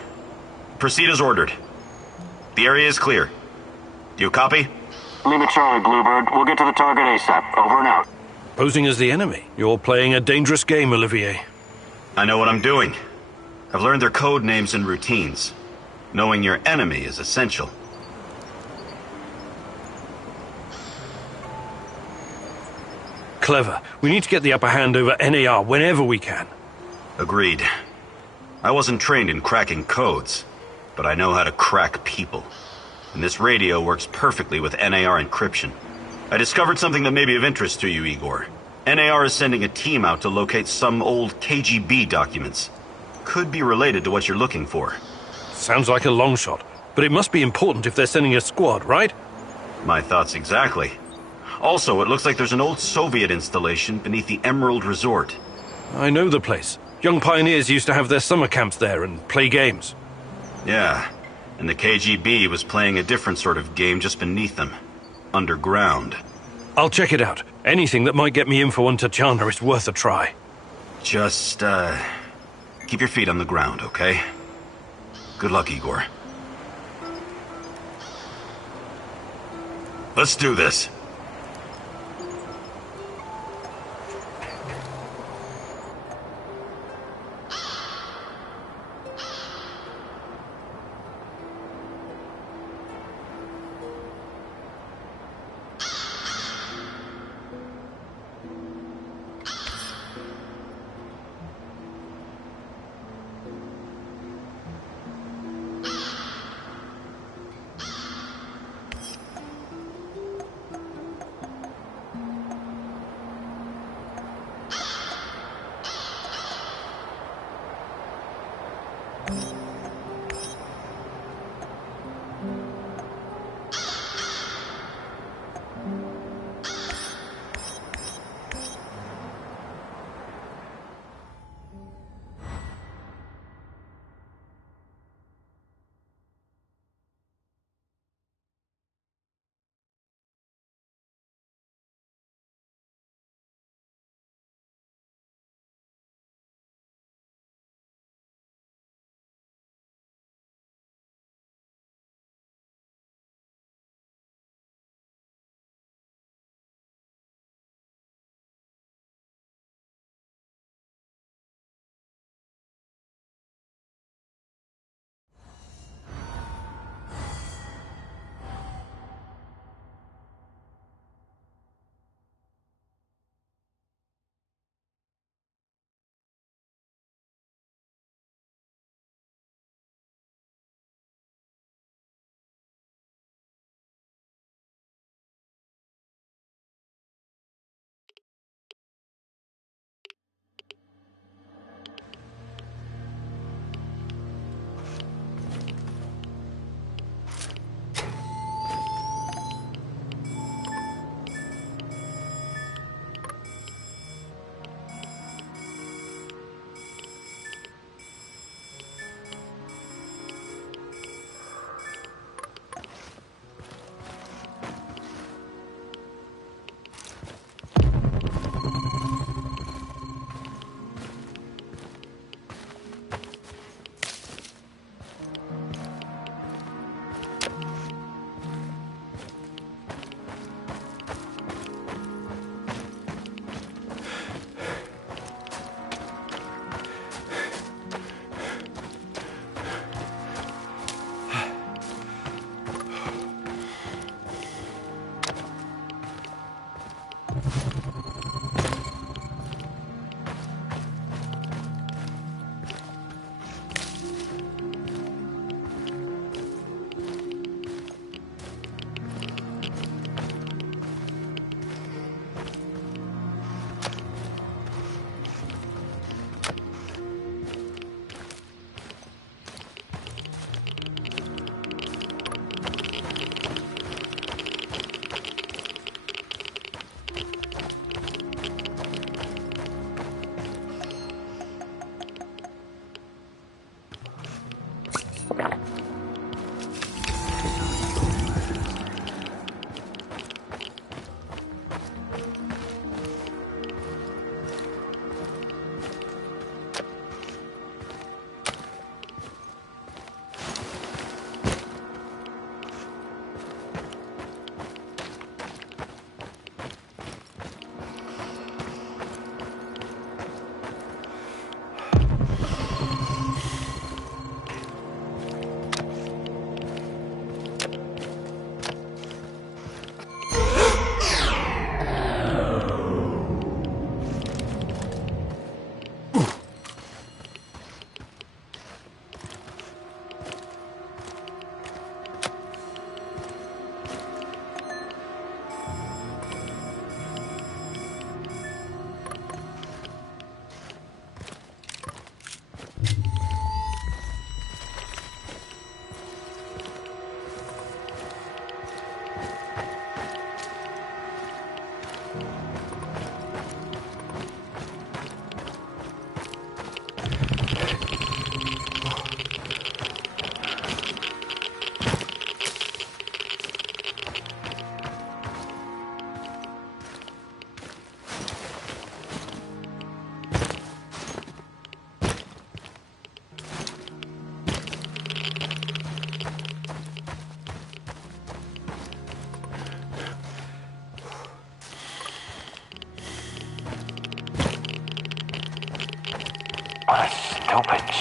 Proceed as ordered. The area is clear. Do you copy? Leave it Charlie, Bluebird. We'll get to the target ASAP. Over and out. Posing as the enemy. You're playing a dangerous game, Olivier. I know what I'm doing. I've learned their code names and routines. Knowing your enemy is essential. Clever. We need to get the upper hand over NAR whenever we can. Agreed. I wasn't trained in cracking codes, but I know how to crack people. And this radio works perfectly with NAR encryption. I discovered something that may be of interest to you, Igor. NAR is sending a team out to locate some old KGB documents. Could be related to what you're looking for. Sounds like a long shot, but it must be important if they're sending a squad, right? My thoughts exactly. Also, it looks like there's an old Soviet installation beneath the Emerald Resort. I know the place. Young pioneers used to have their summer camps there and play games. Yeah, and the KGB was playing a different sort of game just beneath them. Underground. I'll check it out. Anything that might get me info on Tatiana is worth a try. Just, keep your feet on the ground, okay? Good luck, Igor. Let's do this.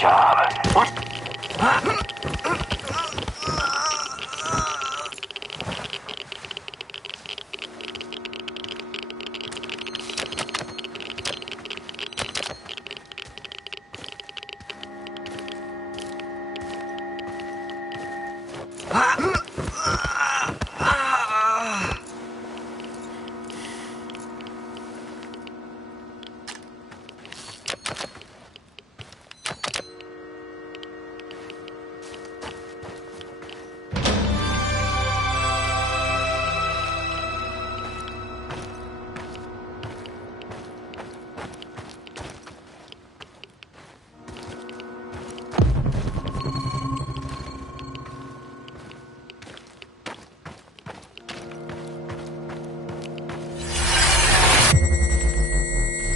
job. What?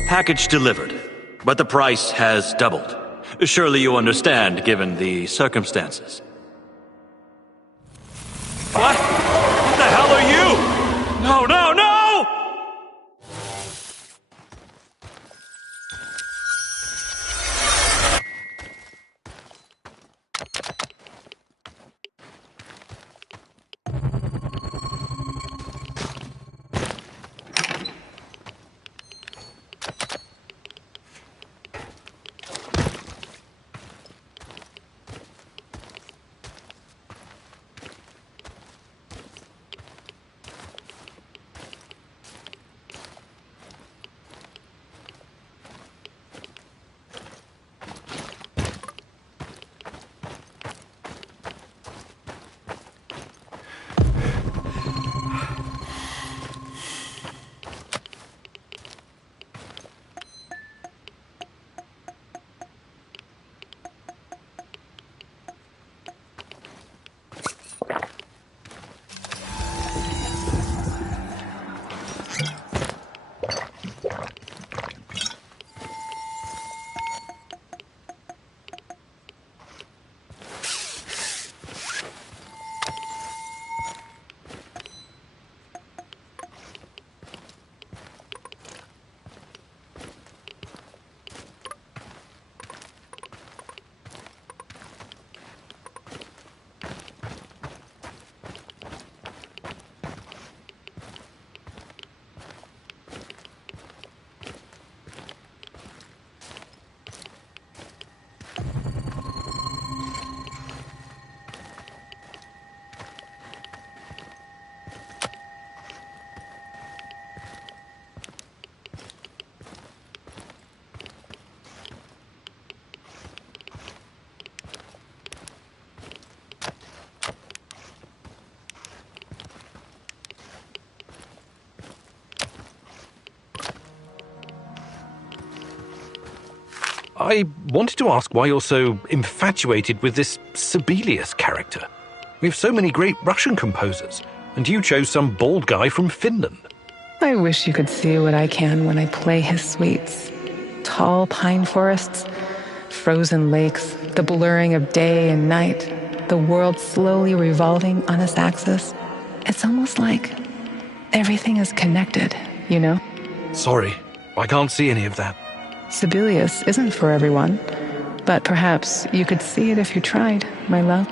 Package delivered, but the price has doubled. Surely you understand, given the circumstances. What? What the hell are you? No, no, no! I wanted to ask why you're so infatuated with this Sibelius character. We have so many great Russian composers, and you chose some bald guy from Finland. I wish you could see what I can when I play his suites. Tall pine forests, frozen lakes, the blurring of day and night, the world slowly revolving on its axis. It's almost like everything is connected, you know? Sorry, I can't see any of that. Sibelius isn't for everyone, but perhaps you could see it if you tried, my love.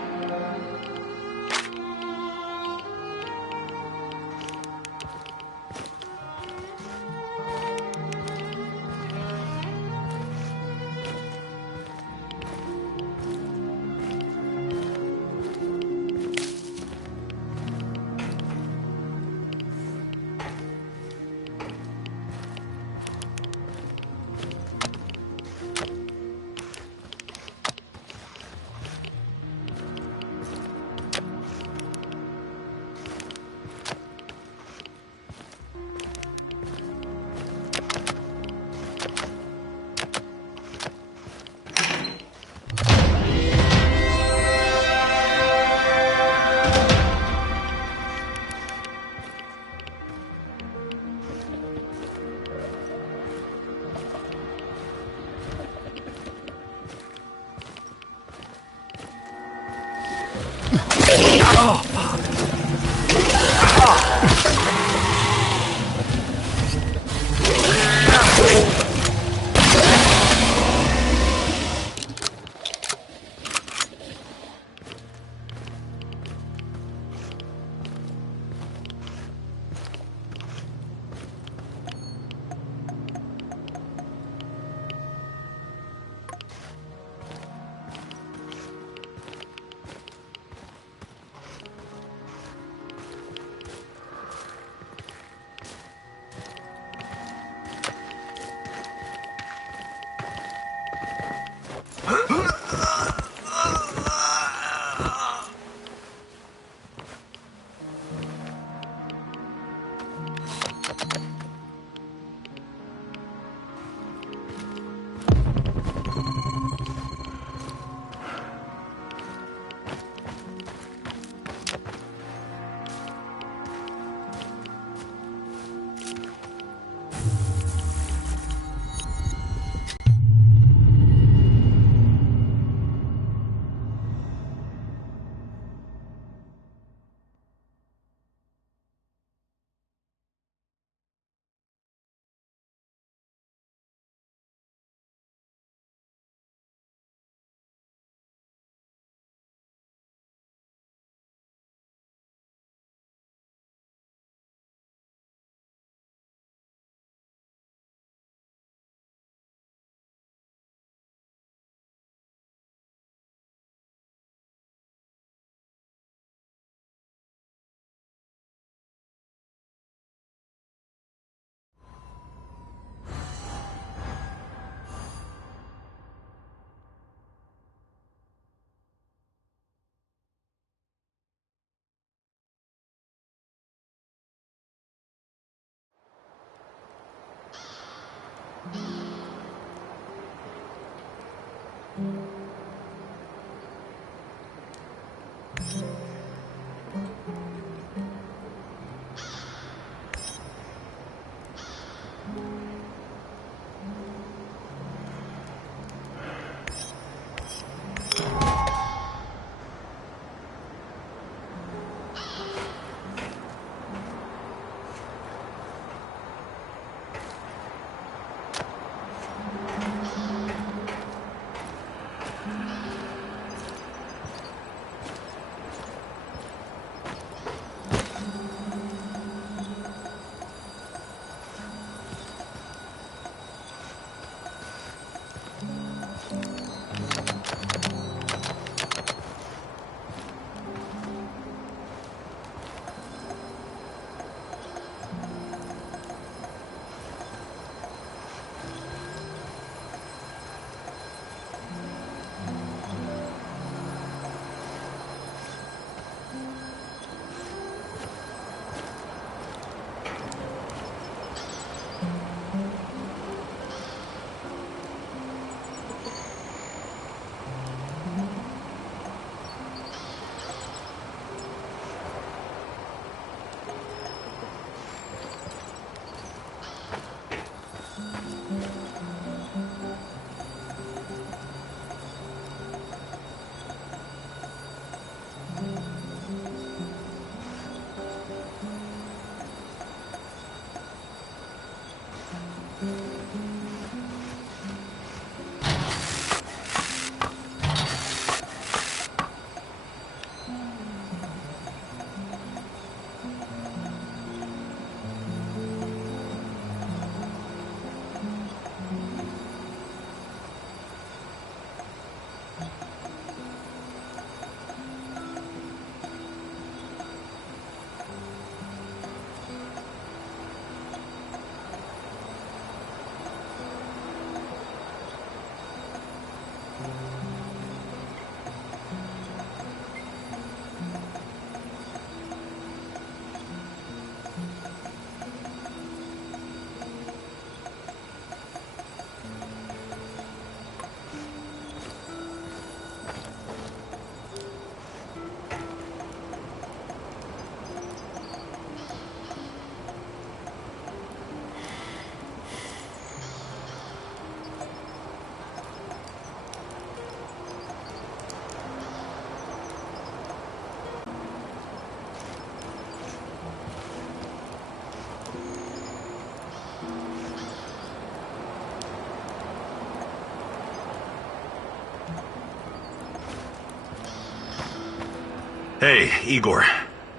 Hey, Igor.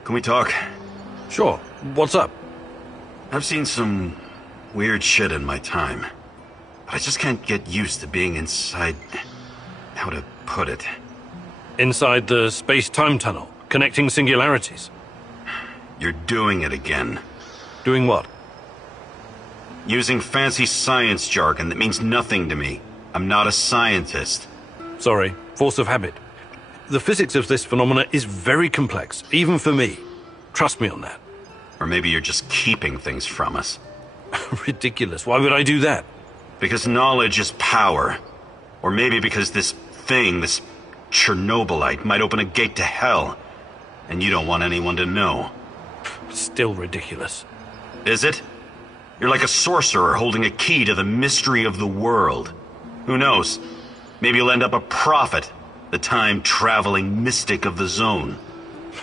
Can we talk? Sure. What's up? I've seen some weird shit in my time. But I just can't get used to being inside... how to put it? Inside the space-time tunnel, connecting singularities. You're doing it again. Doing what? Using fancy science jargon that means nothing to me. I'm not a scientist. Sorry, force of habit. The physics of this phenomena is very complex, even for me. Trust me on that. Or maybe you're just keeping things from us. Ridiculous. Why would I do that? Because knowledge is power. Or maybe because this thing, this Chernobylite, might open a gate to hell. And you don't want anyone to know. Still ridiculous. Is it? You're like a sorcerer holding a key to the mystery of the world. Who knows? Maybe you'll end up a prophet, the time-traveling mystic of the zone.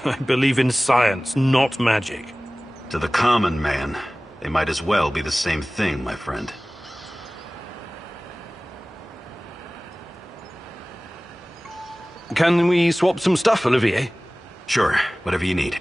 I believe in science, not magic. To the common man, they might as well be the same thing, my friend. Can we swap some stuff, Olivier? Sure, whatever you need.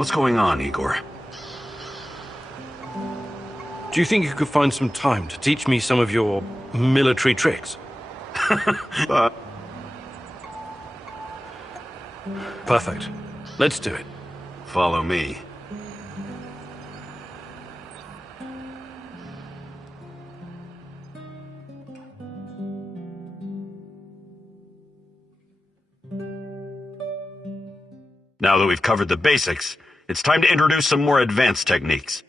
What's going on, Igor? Do you think you could find some time to teach me some of your military tricks? Perfect. Let's do it. Follow me. Now that we've covered the basics, it's time to introduce some more advanced techniques.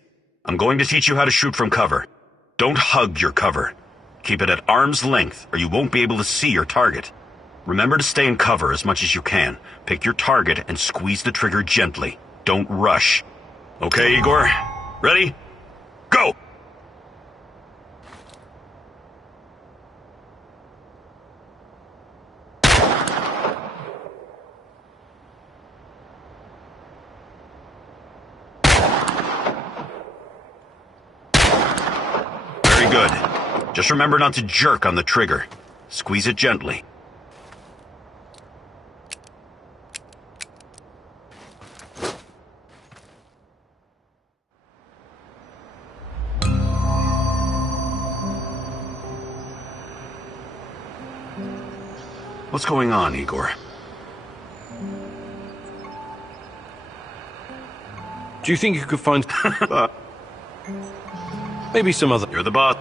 I'm going to teach you how to shoot from cover. Don't hug your cover. Keep it at arm's length, or you won't be able to see your target. Remember to stay in cover as much as you can. Pick your target and squeeze the trigger gently. Don't rush. Okay, Igor? Ready? Go! Very good. Just remember not to jerk on the trigger. Squeeze it gently. What's going on, Igor? Do you think you could find... maybe some other... You're the boss.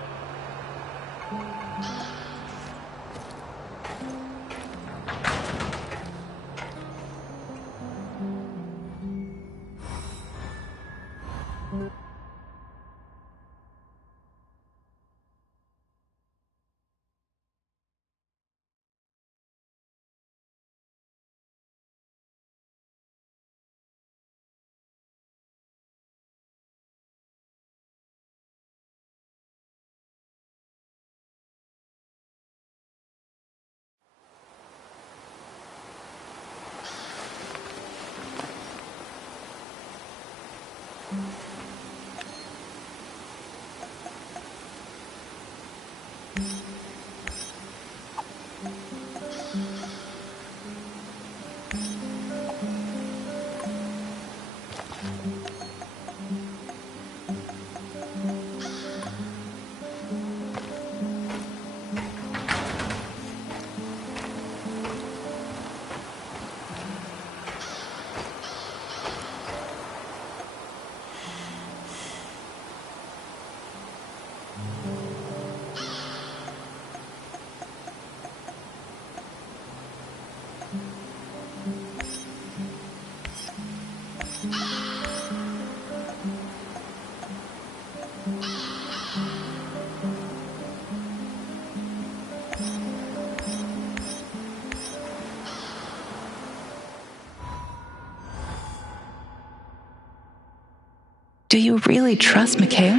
Do you really trust Mikhail?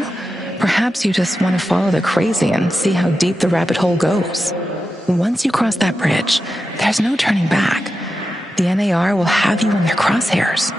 Perhaps you just want to follow the crazy and see how deep the rabbit hole goes. Once you cross that bridge, there's no turning back. The NAR will have you in their crosshairs.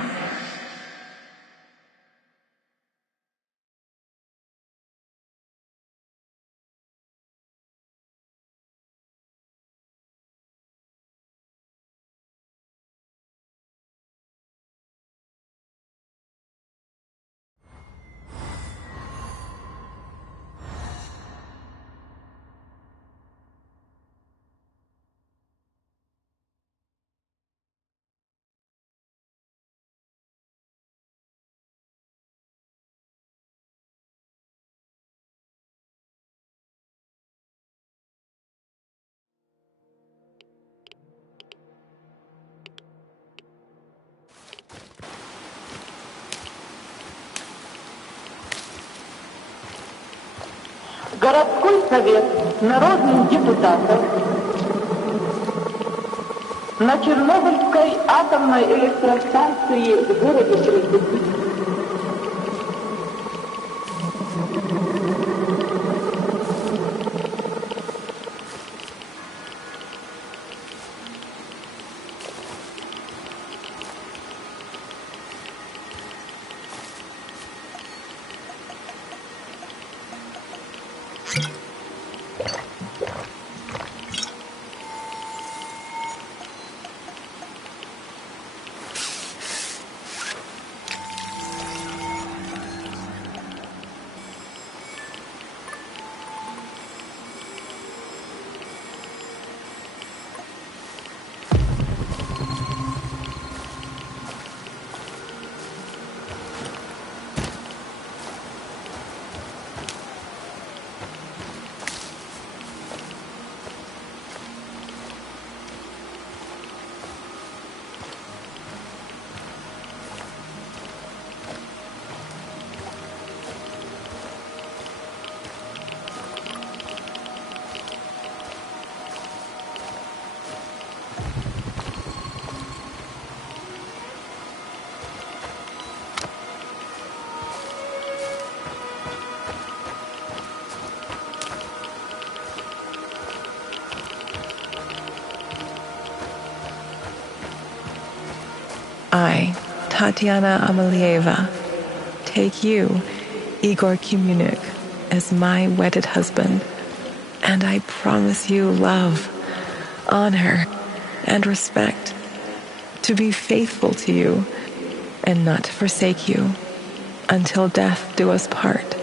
Городской совет народных депутатов на Чернобыльской атомной электростанции в городе Припяти. I, Tatiana Amelieva, take you, Igor Kimunik, as my wedded husband, and I promise you love, honor, and respect, to be faithful to you, and not to forsake you, until death do us part.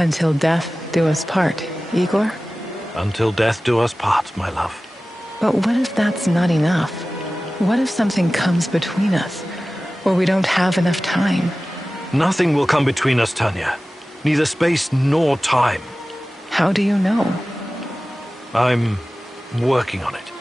Until death do us part, Igor? Until death do us part, my love. But what if that's not enough? What if something comes between us, or we don't have enough time? Nothing will come between us, Tanya. Neither space nor time. How do you know? I'm working on it.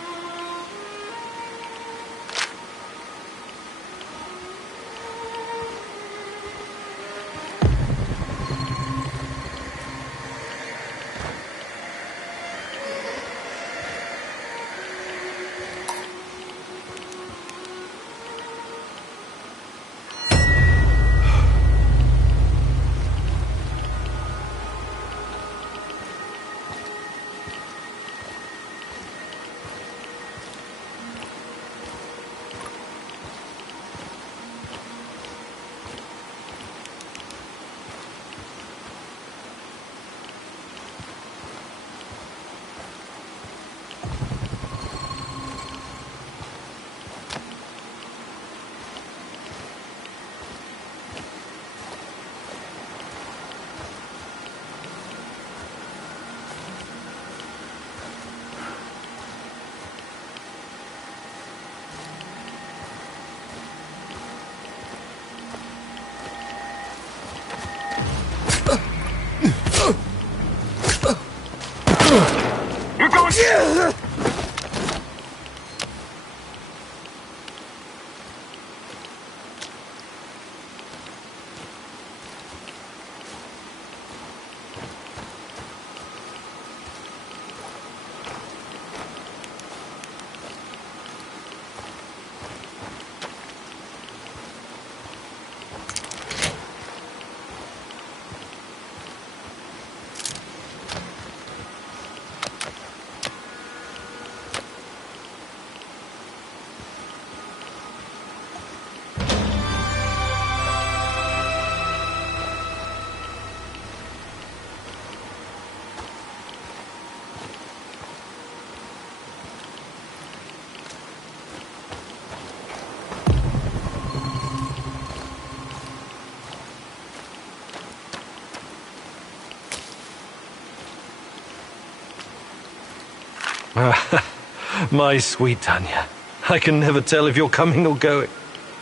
My sweet Tanya, I can never tell if you're coming or going.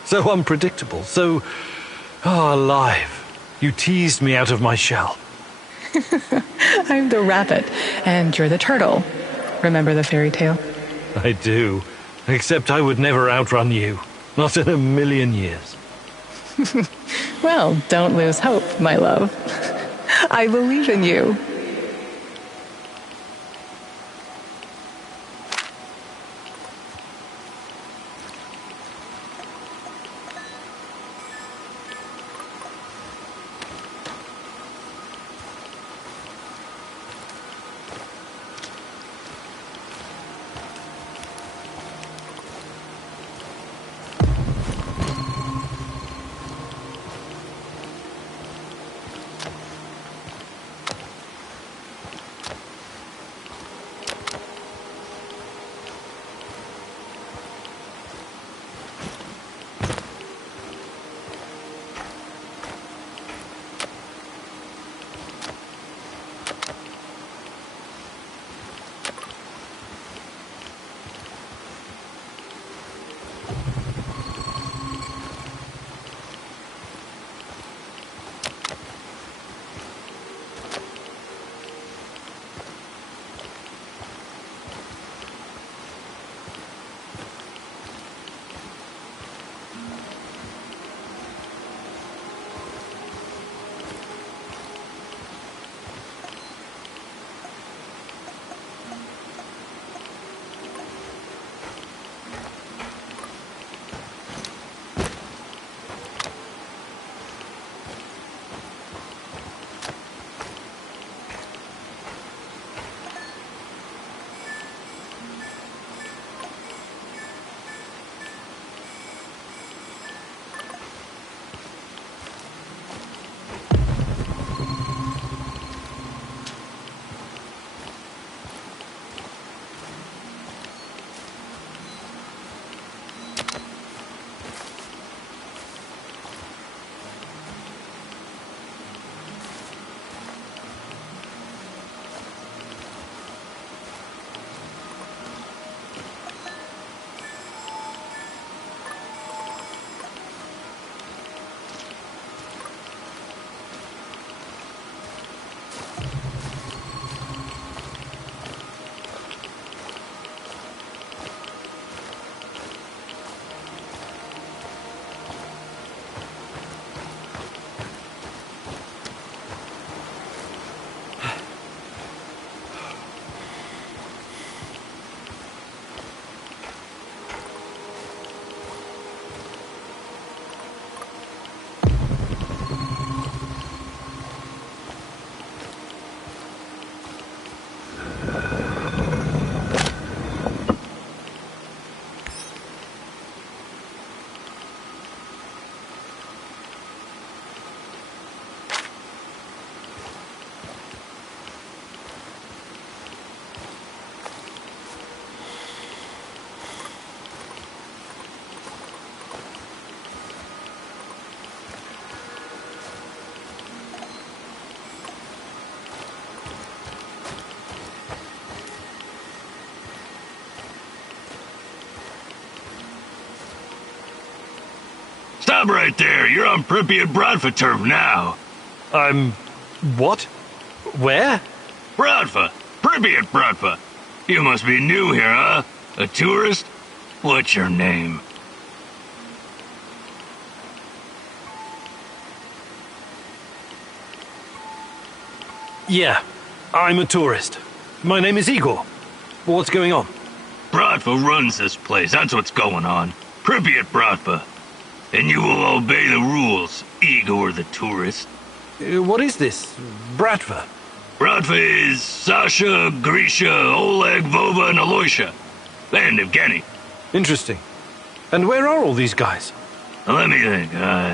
So unpredictable, so alive. You teased me out of my shell. I'm the rabbit, and you're the turtle. Remember the fairy tale? I do, except I would never outrun you. Not in a million years. Well, don't lose hope, my love. I believe in you. Stop right there. You're on Pripyat Bratva turf now. I'm... what? Where? Bratva. Pripyat Bratva. You must be new here, huh? A tourist? What's your name? Yeah, I'm a tourist. My name is Igor. What's going on? Bratva runs this place. That's what's going on. Pripyat Bratva. And you will obey the rules, Igor the tourist. What is this? Bratva? Bratva is Sasha, Grisha, Oleg, Vova, and Aloysia. And Evgeny. Interesting. And where are all these guys? Let me think.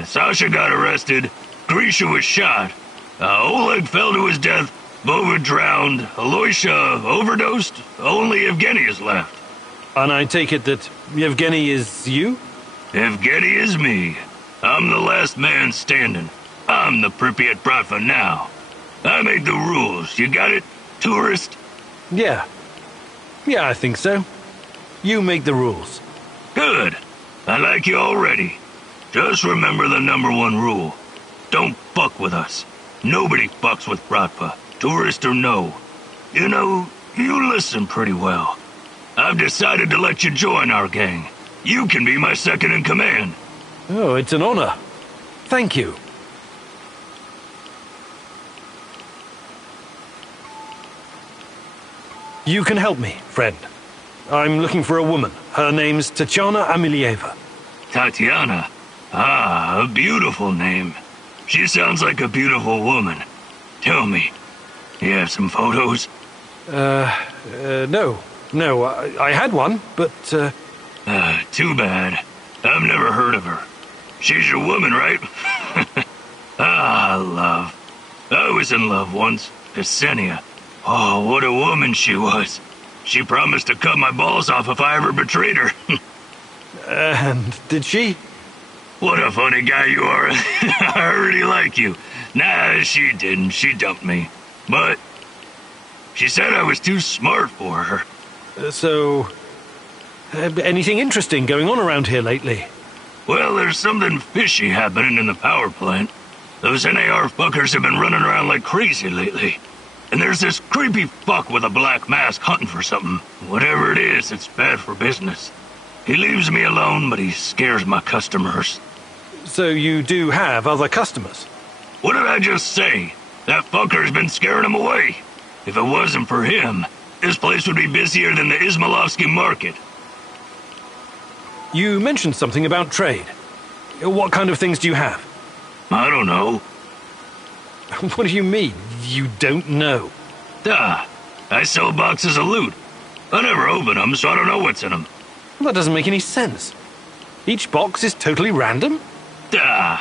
Sasha got arrested. Grisha was shot. Oleg fell to his death. Vova drowned. Aloysia overdosed. Only Evgeny is left. And I take it that Yevgeny is you? Evgeny is me. I'm the last man standing. I'm the Pripyat Bratva now. I made the rules. You got it, tourist? Yeah. Yeah, I think so. You make the rules. Good. I like you already. Just remember the #1 rule. Don't fuck with us. Nobody fucks with Bratva, tourist or no. You know, you listen pretty well. I've decided to let you join our gang. You can be my second in command. Oh, it's an honor. Thank you. You can help me, friend. I'm looking for a woman. Her name's Tatiana Amelieva. Tatiana? Ah, a beautiful name. She sounds like a beautiful woman. Tell me, you have some photos? No. No, I had one, but, Too bad. I've never heard of her. She's your woman, right? Ah, love. I was in love once. Ksenia. Oh, what a woman she was. She promised to cut my balls off if I ever betrayed her. and did she? What a funny guy you are. I already like you. Nah, she didn't. She dumped me. But she said I was too smart for her. Anything interesting going on around here lately? Well, there's something fishy happening in the power plant. Those NAR fuckers have been running around like crazy lately. And there's this creepy fuck with a black mask hunting for something. Whatever it is, it's bad for business. He leaves me alone, but he scares my customers. So you do have other customers? What did I just say? That fucker's been scaring them away. If it wasn't for him, this place would be busier than the Izmailovsky market. You mentioned something about trade. What kind of things do you have? I don't know. What do you mean, you don't know? Duh. I sell boxes of loot. I never open them, so I don't know what's in them. That doesn't make any sense. Each box is totally random? Duh.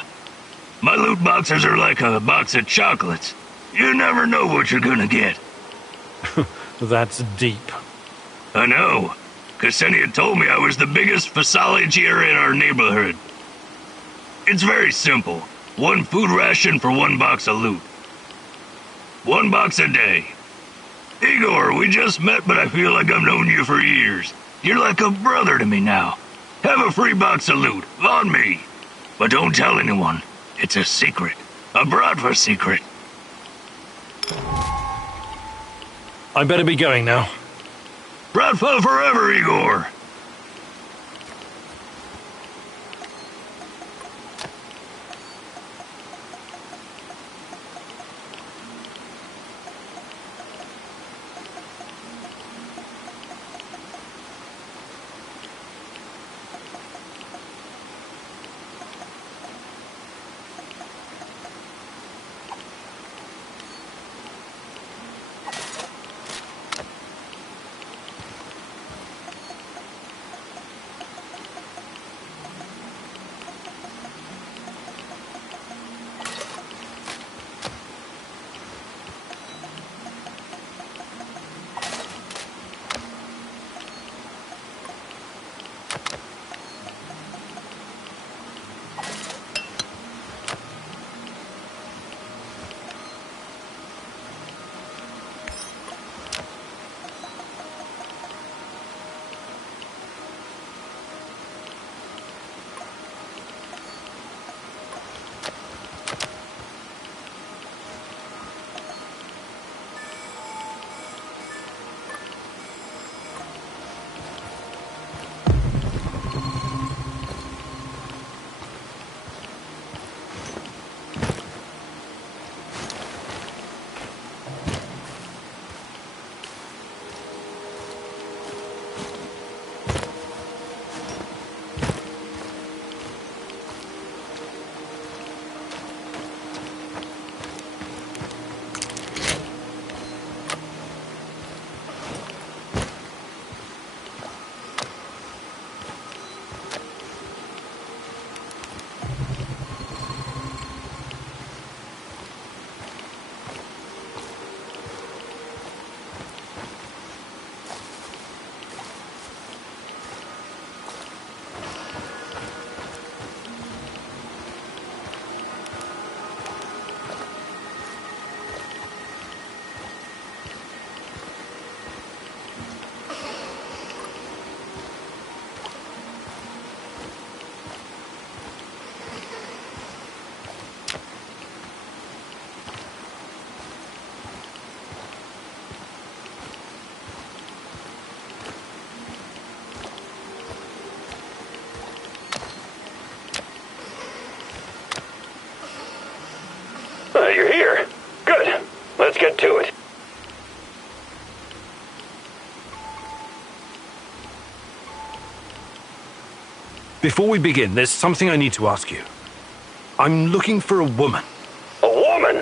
My loot boxes are like a box of chocolates. You never know what you're gonna get. That's deep. I know. Ksenia told me I was the biggest fasoligeer in our neighborhood. It's very simple. 1 food ration for 1 box of loot. 1 box a day. Igor, we just met, but I feel like I've known you for years. You're like a brother to me now. Have a free box of loot, on me. But don't tell anyone. It's a secret. A Bratva secret. I better be going now. Bratva forever, Igor! You're here. Good. Let's get to it. Before we begin, there's something I need to ask you. I'm looking for a woman. A woman?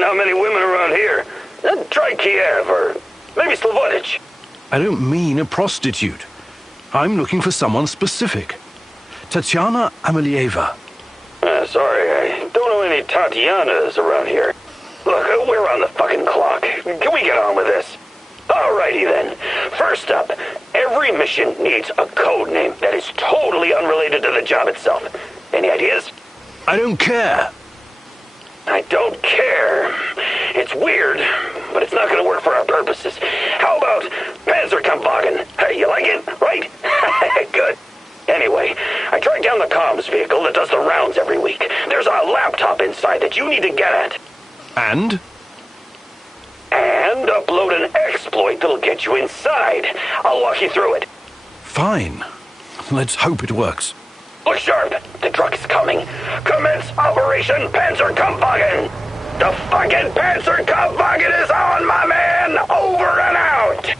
Not many women around here. Try Kiev or maybe Slavodich. I don't mean a prostitute. I'm looking for someone specific. Tatiana Amelieva. Sorry, I don't know any Tatianas around here. Look, we're on the fucking clock. Can we get on with this? Alrighty then. First up, every mission needs a code name that is totally unrelated to the job itself. Any ideas? I don't care. I don't care. It's weird, but it's not going to work for our purposes. How about Panzerkampfwagen? Hey, you like it, right? Good. Anyway, I tracked down the comms vehicle that does the rounds every week. There's a laptop inside that you need to get at. And? And upload an exploit that'll get you inside. I'll walk you through it. Fine. Let's hope it works. Look sharp. The truck is coming. Commence Operation Panzerkampfwagen. The fucking Panzerkampfwagen is on, my man. Over and out.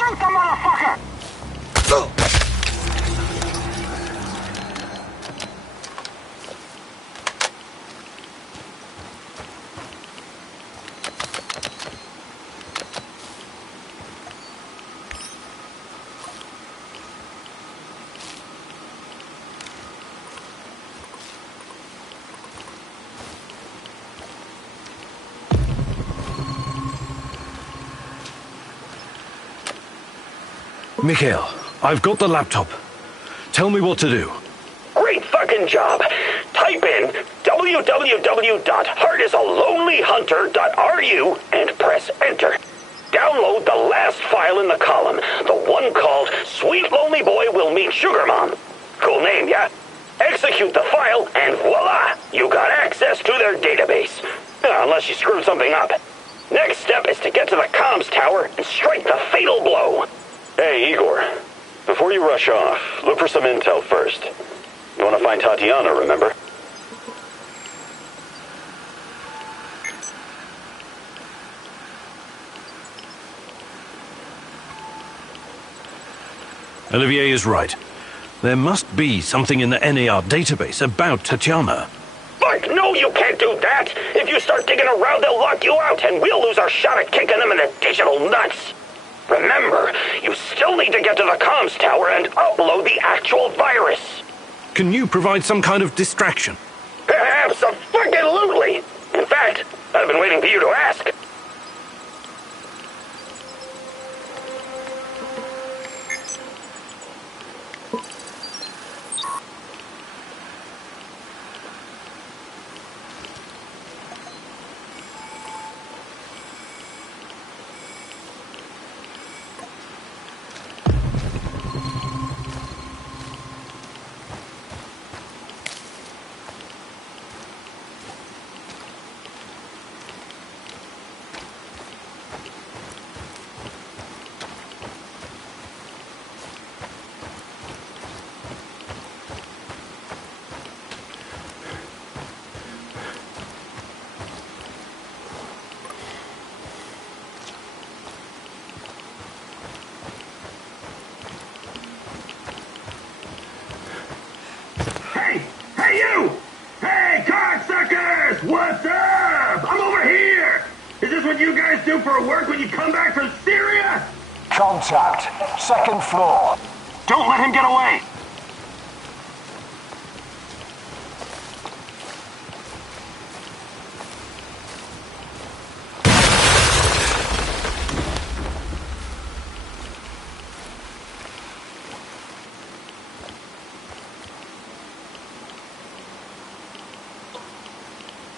Shoot the motherfucker! Mikhail, I've got the laptop. Tell me what to do. Great fucking job. Type in www.heartisalonelyhunter.ru and press enter. Download the last file in the column, the one called Sweet Lonely Boy Will Meet Sugar Mom. Cool name, yeah? Execute the file and voila, you got access to their database. Unless you screwed something up. Next step is to get to the comms tower and strike the fatal blow. Hey, Igor. Before you rush off, look for some intel first. You want to find Tatiana, remember? Olivier is right. There must be something in the NAR database about Tatiana. Fuck, no, you can't do that! If you start digging around, they'll lock you out, and we'll lose our shot at kicking them in the digital nuts. Remember, you still need to get to the comms tower and upload the actual virus. Can you provide some kind of distraction? Absolutely! What's up? I'm over here! Is this what you guys do for work when you come back from Syria? Contact. Second floor. Don't let him get away!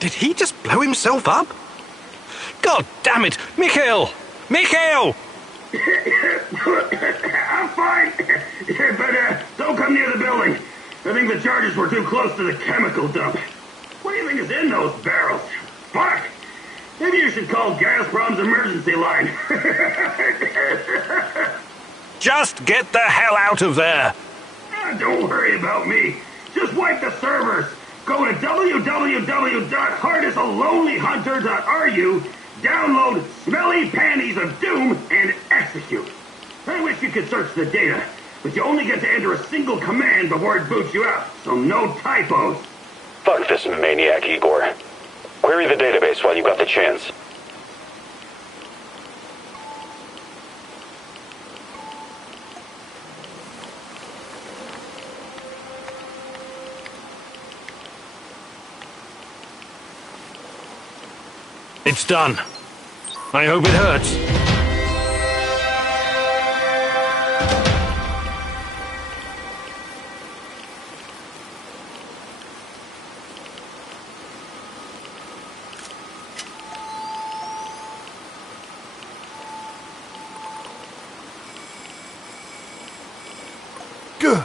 Did he just blow himself up? God damn it! Mikhail! Mikhail! I'm fine, but don't come near the building. I think the charges were too close to the chemical dump. What do you think is in those barrels? Fuck! Maybe you should call Gazprom's emergency line. Just get the hell out of there! Don't worry about me. Just wipe the servers. Go to www.heartisalonelyhunter.ru, download Smelly Panties of Doom, and execute. I wish you could search the data, but you only get to enter a single command before it boots you out, so no typos. Fuck this maniac, Igor. Query the database while you got the chance. It's done. I hope it hurts. Good.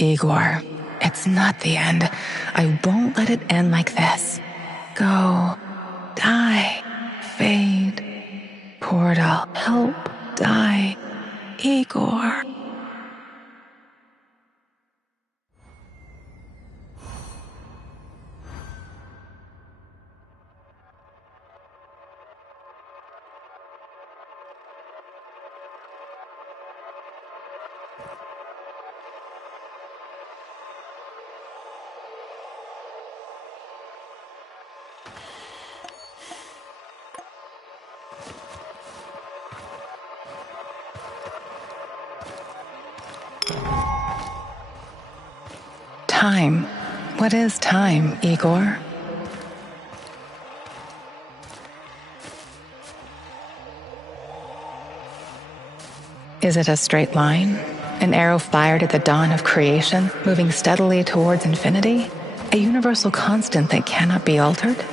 Igor, it's not the end. I won't let it end like this. Go. Die. Fade. Portal. Help. Die. Igor. Time. What is time, Igor? Is it a straight line? An arrow fired at the dawn of creation, moving steadily towards infinity? A universal constant that cannot be altered?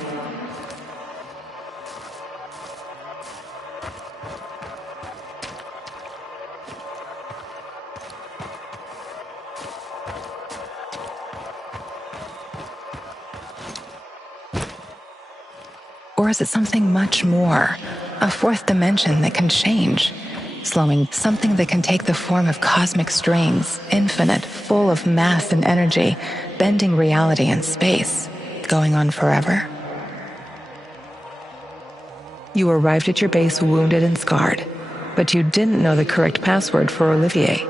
Or is it something much more? A fourth dimension that can change? Slowing, something that can take the form of cosmic strings, infinite, full of mass and energy, bending reality and space, going on forever? You arrived at your base wounded and scarred, but you didn't know the correct password for Olivier.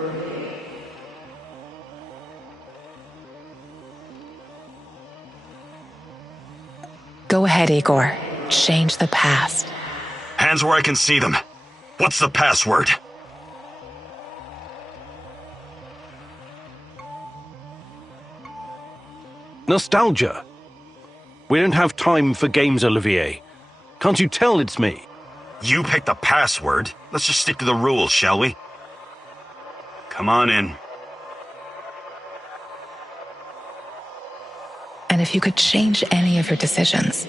Go ahead, Igor. Change the past. Hands where I can see them. What's the password? Nostalgia. We don't have time for games, Olivier. Can't you tell it's me? You picked the password. Let's just stick to the rules, shall we? Come on in. And if you could change any of your decisions,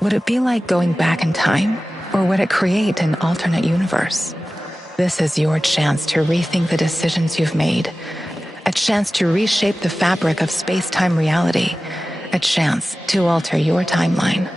would it be like going back in time, or would it create an alternate universe? This is your chance to rethink the decisions you've made, a chance to reshape the fabric of space-time reality, a chance to alter your timeline.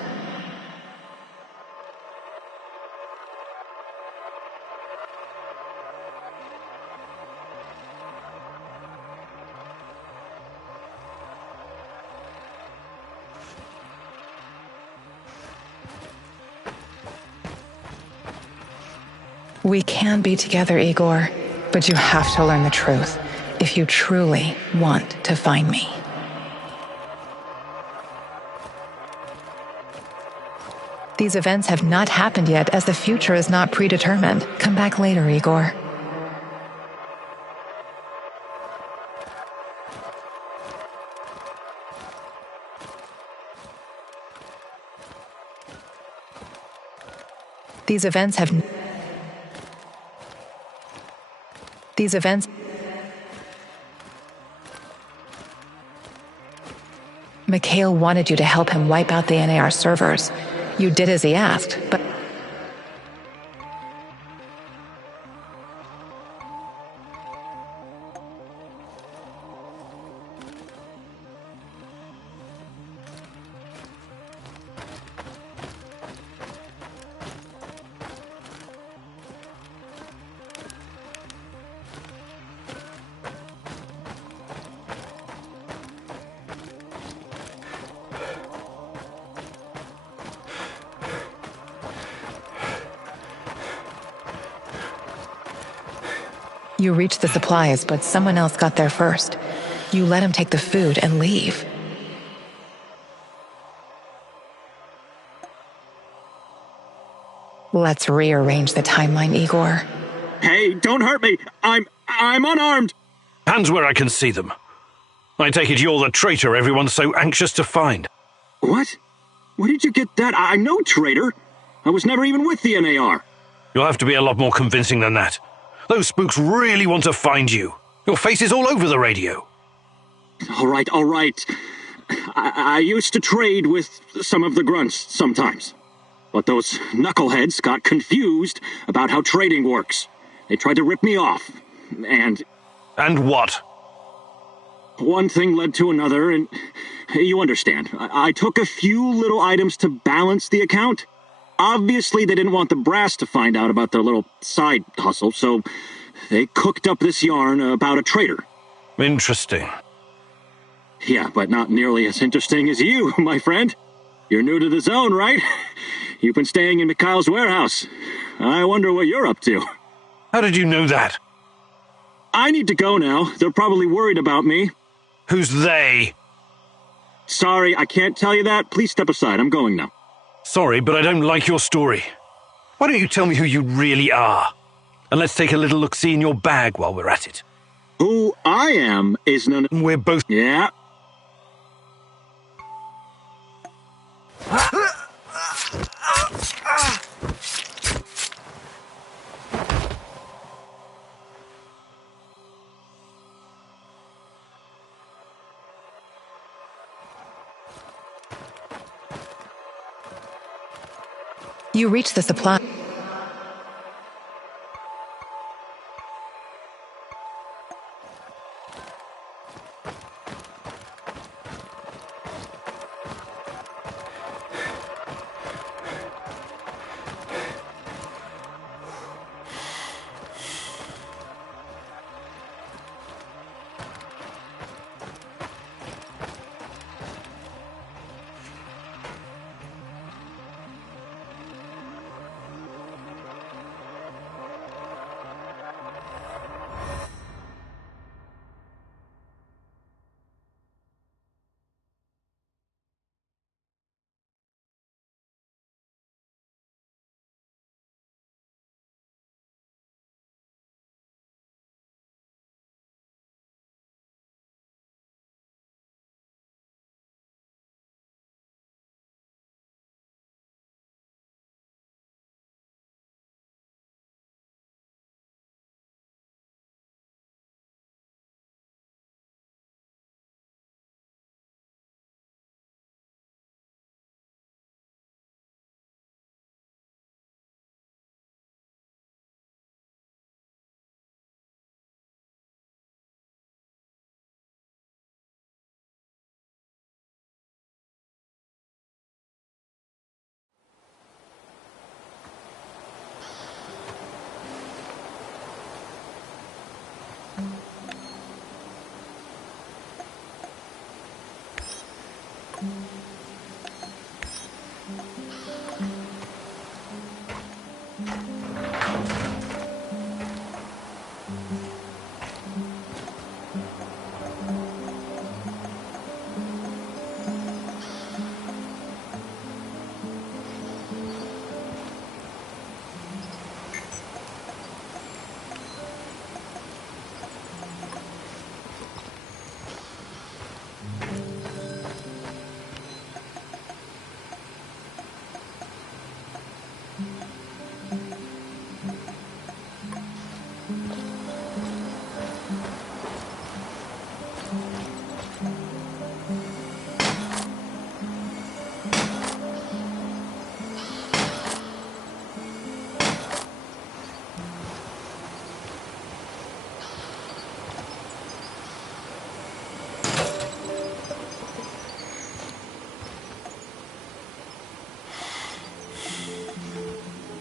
We can be together, Igor, but you have to learn the truth if you truly want to find me. These events have not happened yet, as the future is not predetermined. Come back later, Igor. These events Mikhail wanted you to help him wipe out the NAR servers. You did as he asked, but you reached the supplies, but someone else got there first. You let him take the food and leave. Let's rearrange the timeline, Igor. Hey, don't hurt me! I'm unarmed! Hands where I can see them. I take it you're the traitor everyone's so anxious to find. What? Where did you get that? I'm no traitor. I was never even with the NAR. You'll have to be a lot more convincing than that. Those spooks really want to find you. Your face is all over the radio. All right. I used to trade with some of the grunts sometimes. But those knuckleheads got confused about how trading works. They tried to rip me off, and... And what? One thing led to another, and you understand. I took a few little items to balance the account. Obviously, they didn't want the brass to find out about their little side hustle, so they cooked up this yarn about a traitor. Interesting. Yeah, but not nearly as interesting as you, my friend. You're new to the zone, right? You've been staying in Mikhail's warehouse. I wonder what you're up to. How did you know that? I need to go now. They're probably worried about me. Who's they? Sorry, I can't tell you that. Please step aside. I'm going now. Sorry, but I don't like your story. Why don't you tell me who you really are? And let's take a little look-see in your bag while we're at it. Who I am is none... We're both... Yeah. You reach the supply.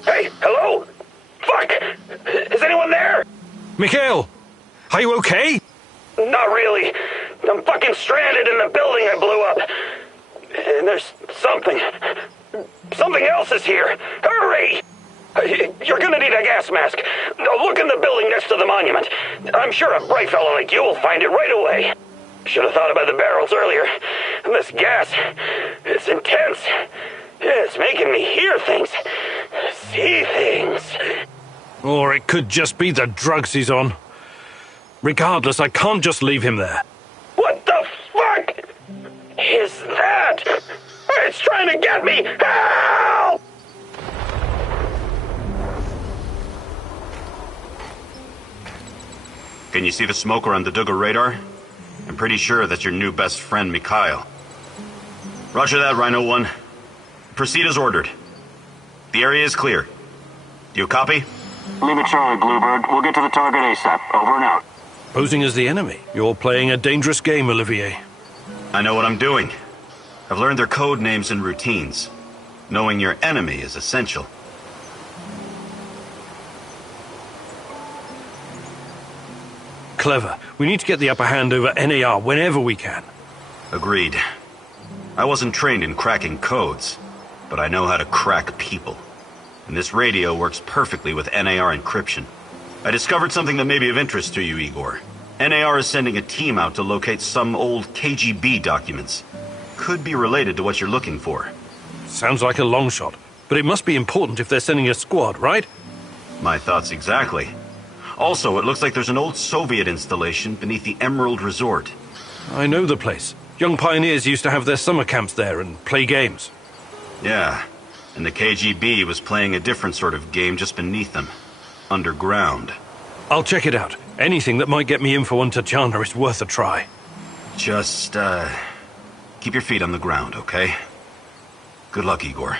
Hey, hello? Fuck! Is anyone there? Mikhail! Are you okay? Not really. I'm fucking stranded in the building I blew up. And there's something. Something else is here. Hurry! You're gonna need a gas mask. Look in the building next to the monument. I'm sure a bright fellow like you will find it right away. Should have thought about the barrels earlier. And this gas, it's intense. It's making me hear things. See things. Or it could just be the drugs he's on. Regardless, I can't just leave him there. What the fuck is that? It's trying to get me! Help! Can you see the smoker on the Duggar radar? I'm pretty sure that's your new best friend, Mikhail. Roger that, Rhino 1. Proceed as ordered. The area is clear. Do you copy? Leave it, Charlie, Bluebird. We'll get to the target ASAP. Over and out. Posing as the enemy. You're playing a dangerous game, Olivier. I know what I'm doing. I've learned their code names and routines. Knowing your enemy is essential. Clever. We need to get the upper hand over NAR whenever we can. Agreed. I wasn't trained in cracking codes, but I know how to crack people. And this radio works perfectly with NAR encryption. I discovered something that may be of interest to you, Igor. NAR is sending a team out to locate some old KGB documents. Could be related to what you're looking for. Sounds like a long shot, but it must be important if they're sending a squad, right? My thoughts exactly. Also, it looks like there's an old Soviet installation beneath the Emerald Resort. I know the place. Young pioneers used to have their summer camps there and play games. Yeah, and the KGB was playing a different sort of game just beneath them. Underground. I'll check it out. Anything that might get me info on Tatiana is worth a try. Just, keep your feet on the ground, okay? Good luck, Igor.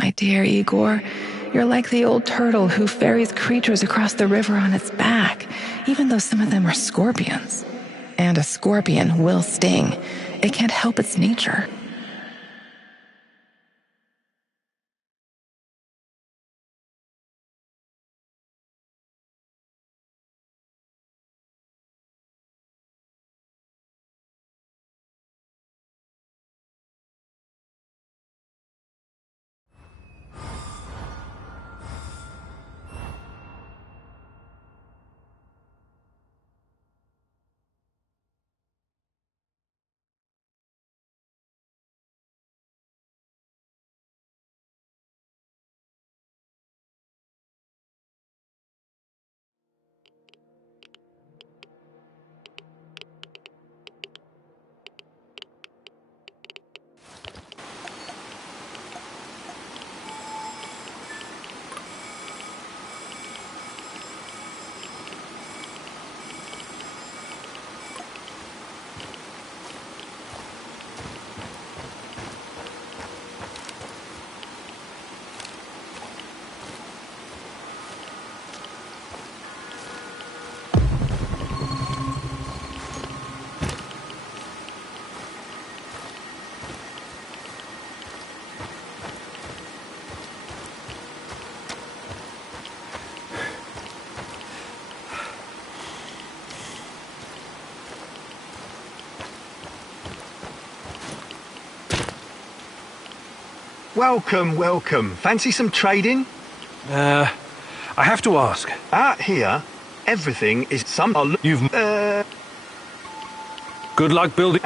My dear Igor, you're like the old turtle who ferries creatures across the river on its back, even though some of them are scorpions. And a scorpion will sting. It can't help its nature. Welcome, welcome. Fancy some trading? I have to ask. Out here, everything is some... You've... Good luck building...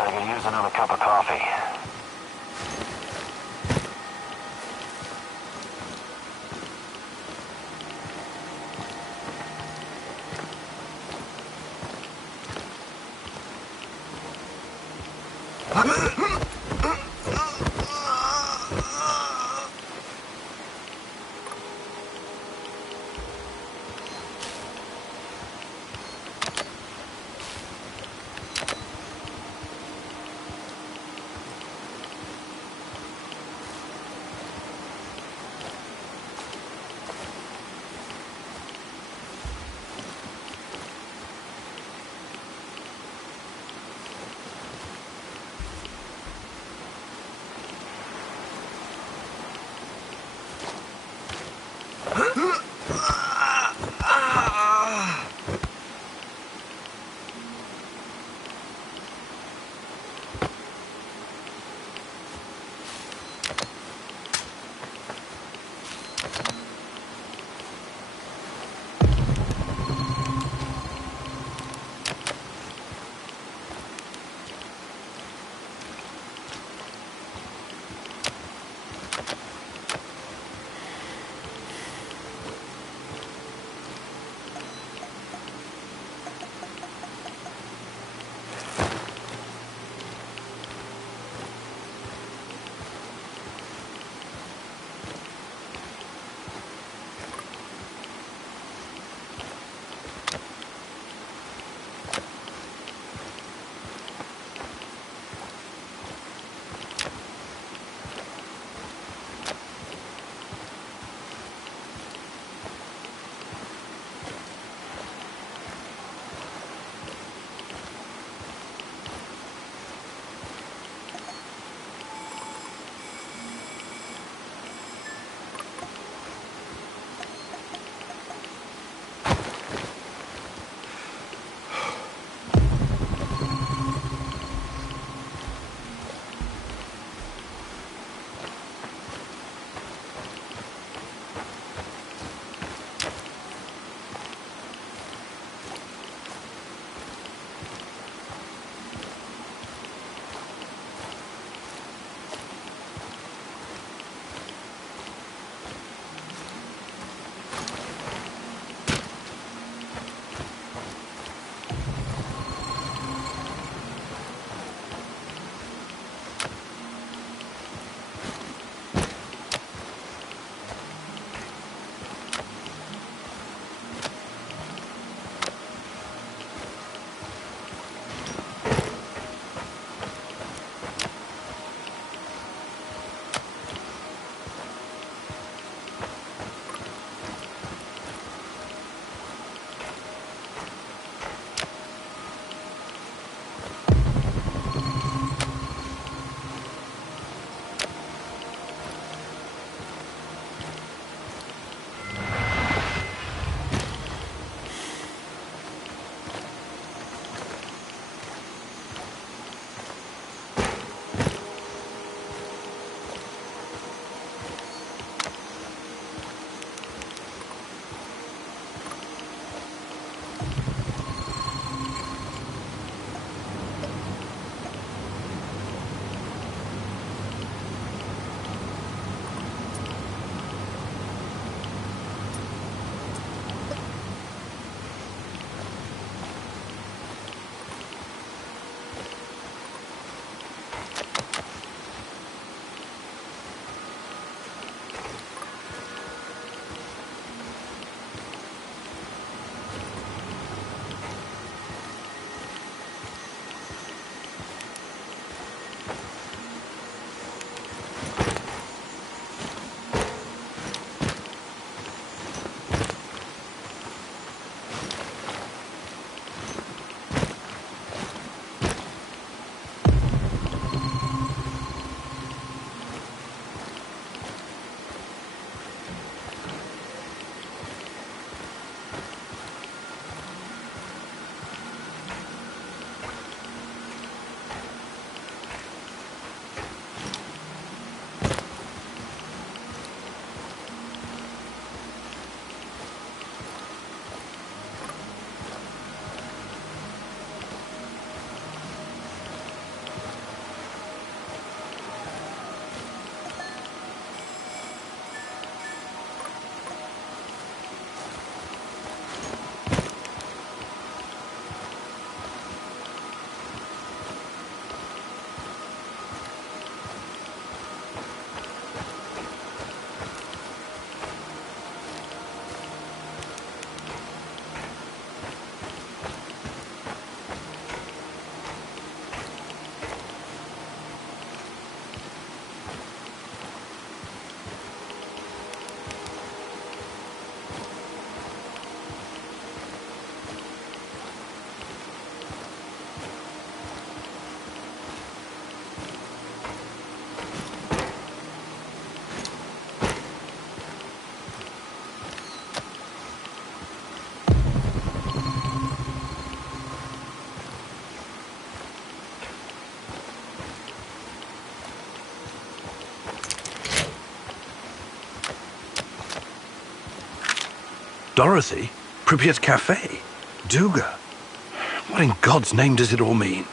I could use another cup of coffee. Dorothy? Pripyat Cafe? Duga? What in God's name does it all mean?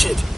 Shit!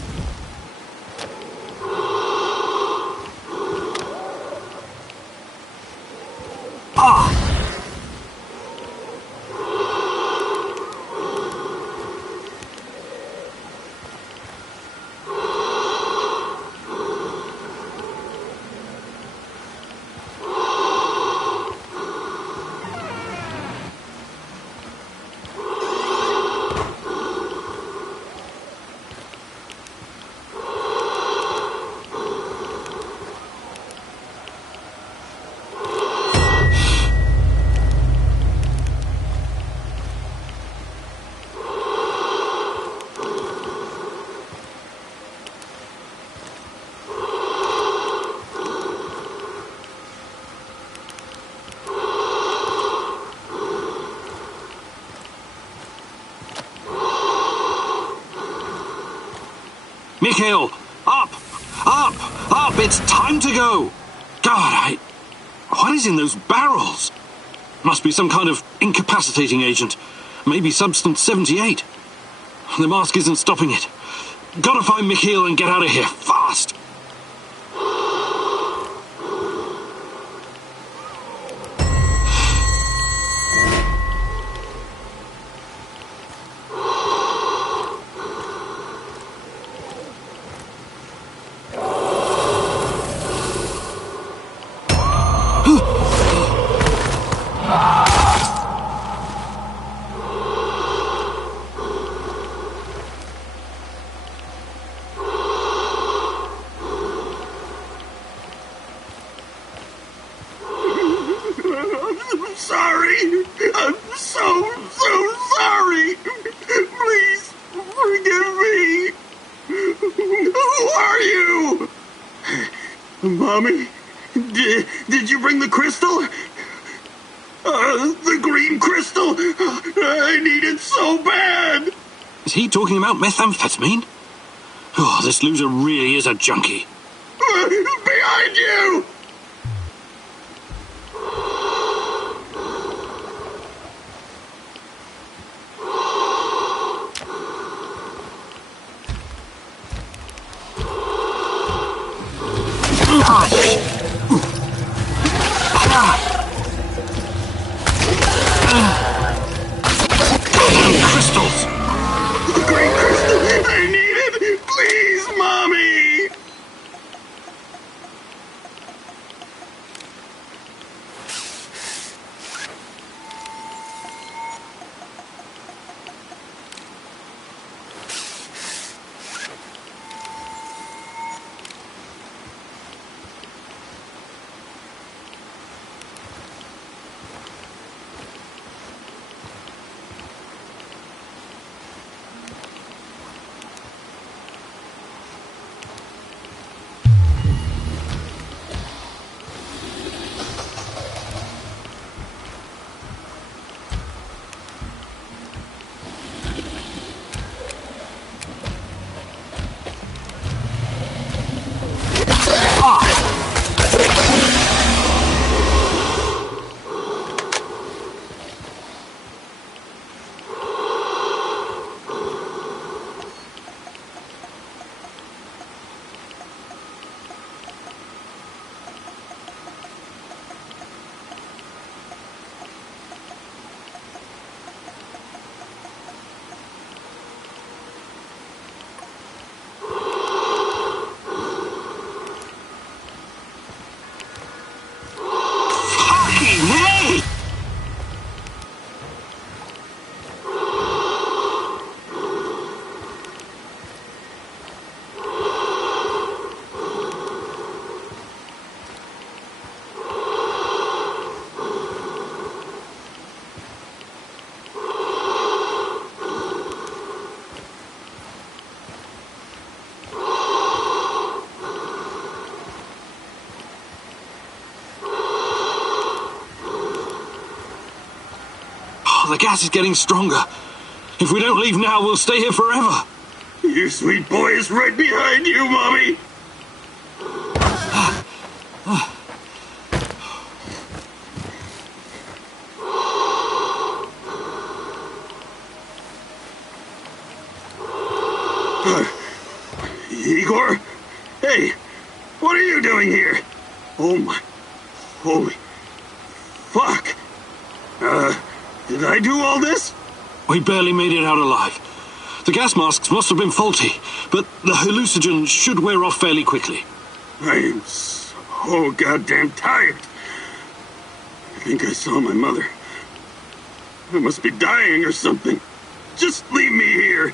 Mikhail! Up! Up! Up! It's time to go! God, what is in those barrels? Must be some kind of incapacitating agent. Maybe Substance 78. The mask isn't stopping it. Gotta find Mikhail and get out of here, fast! Mommy, did you bring the crystal? The green crystal! I need it so bad! Is he talking about methamphetamine? Oh, this loser really is a junkie. Behind you! Crystals! The green crystal! I need it! Please, Mommy! The gas is getting stronger. If we don't leave now, we'll stay here forever. Your sweet boy is right behind you, Mommy! Igor? Hey, what are you doing here? Oh my... Holy... Fuck! Did I do all this? We barely made it out alive. The gas masks must have been faulty, but the hallucinogen should wear off fairly quickly. I am so goddamn tired. I think I saw my mother. I must be dying or something. Just leave me here.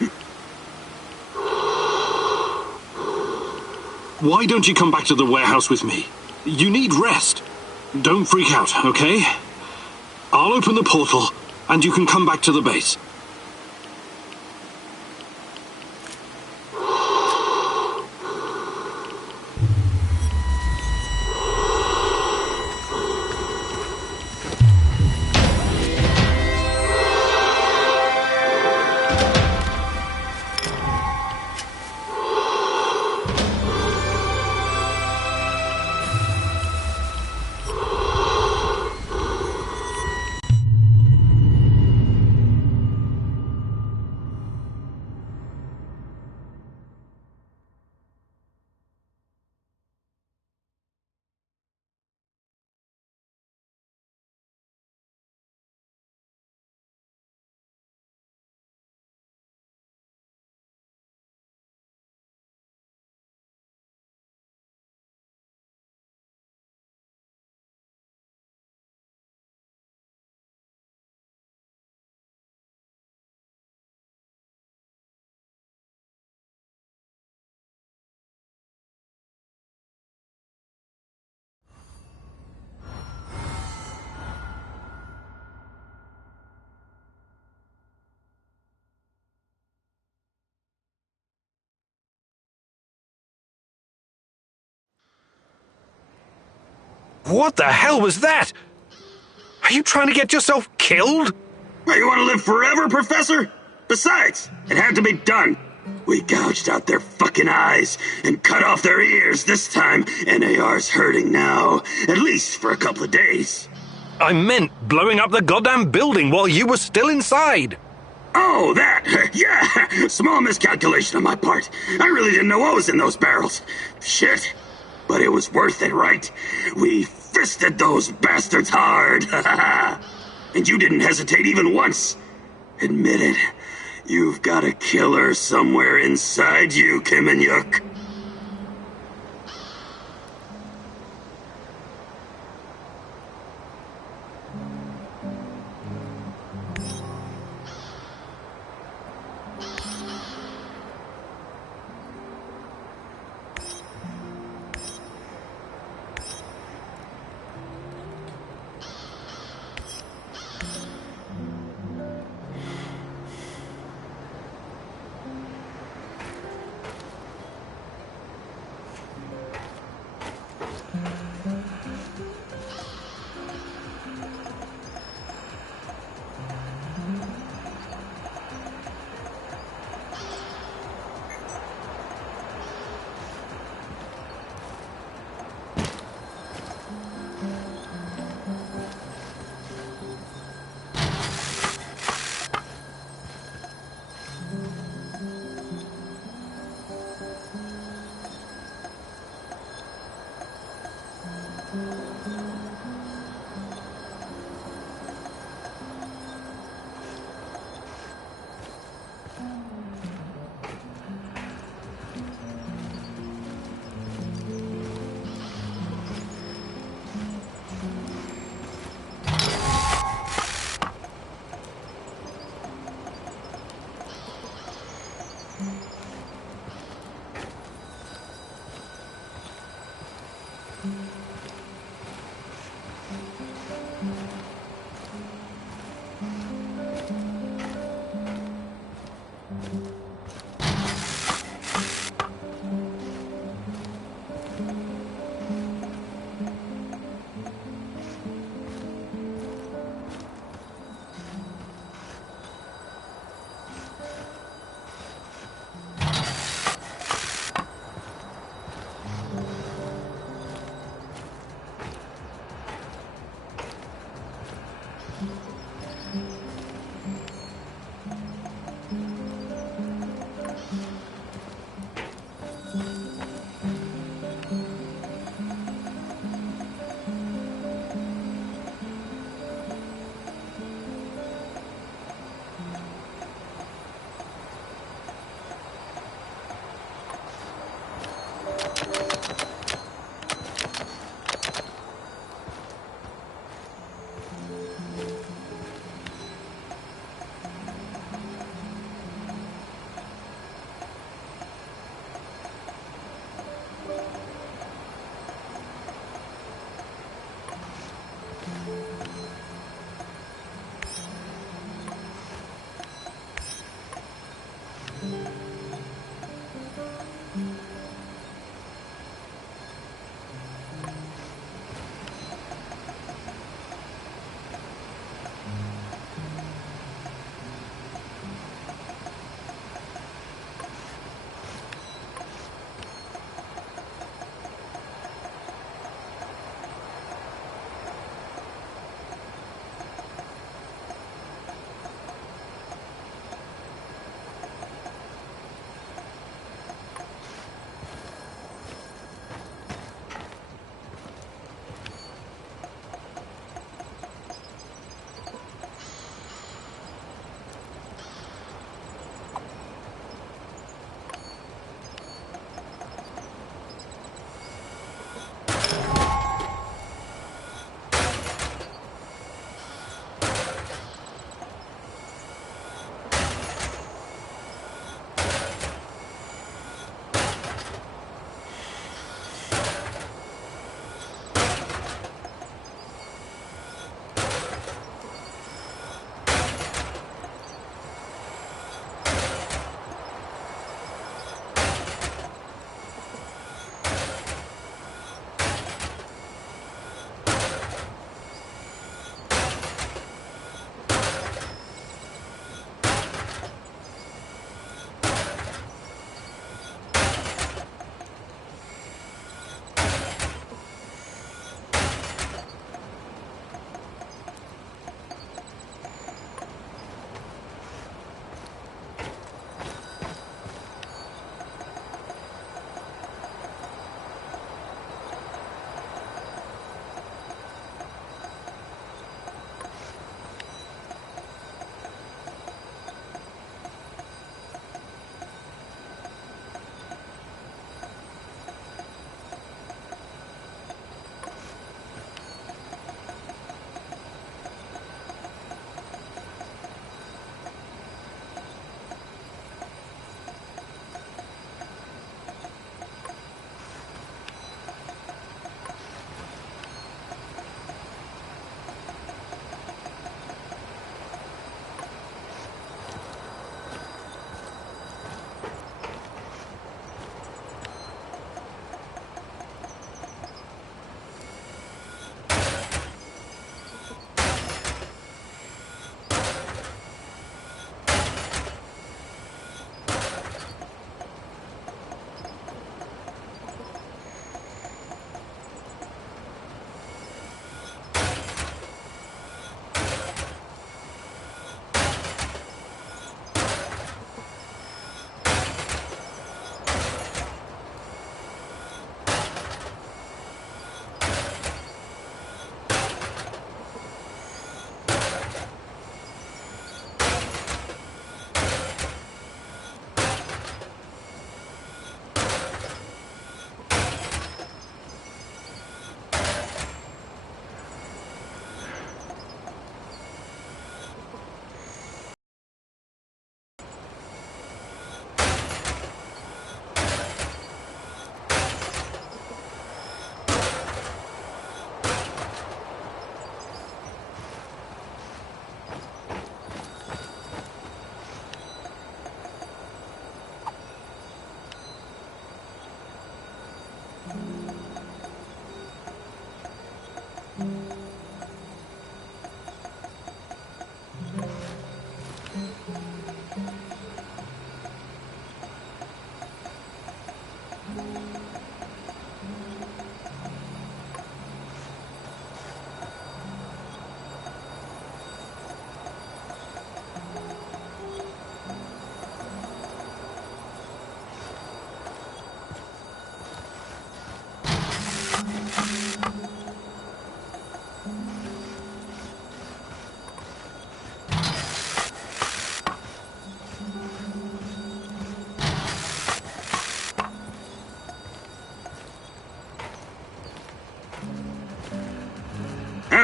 Why don't you come back to the warehouse with me? You need rest. Don't freak out, okay? I'll open the portal, and you can come back to the base. What the hell was that? Are you trying to get yourself killed? Well, you want to live forever, Professor? Besides, it had to be done. We gouged out their fucking eyes and cut off their ears. This time, NAR's hurting now. At least for a couple of days. I meant blowing up the goddamn building while you were still inside. Oh, that! Yeah! Small miscalculation on my part. I really didn't know what was in those barrels. Shit. But it was worth it, right? We fisted those bastards hard. And you didn't hesitate even once. Admit it. You've got a killer somewhere inside you, Kiminyuk.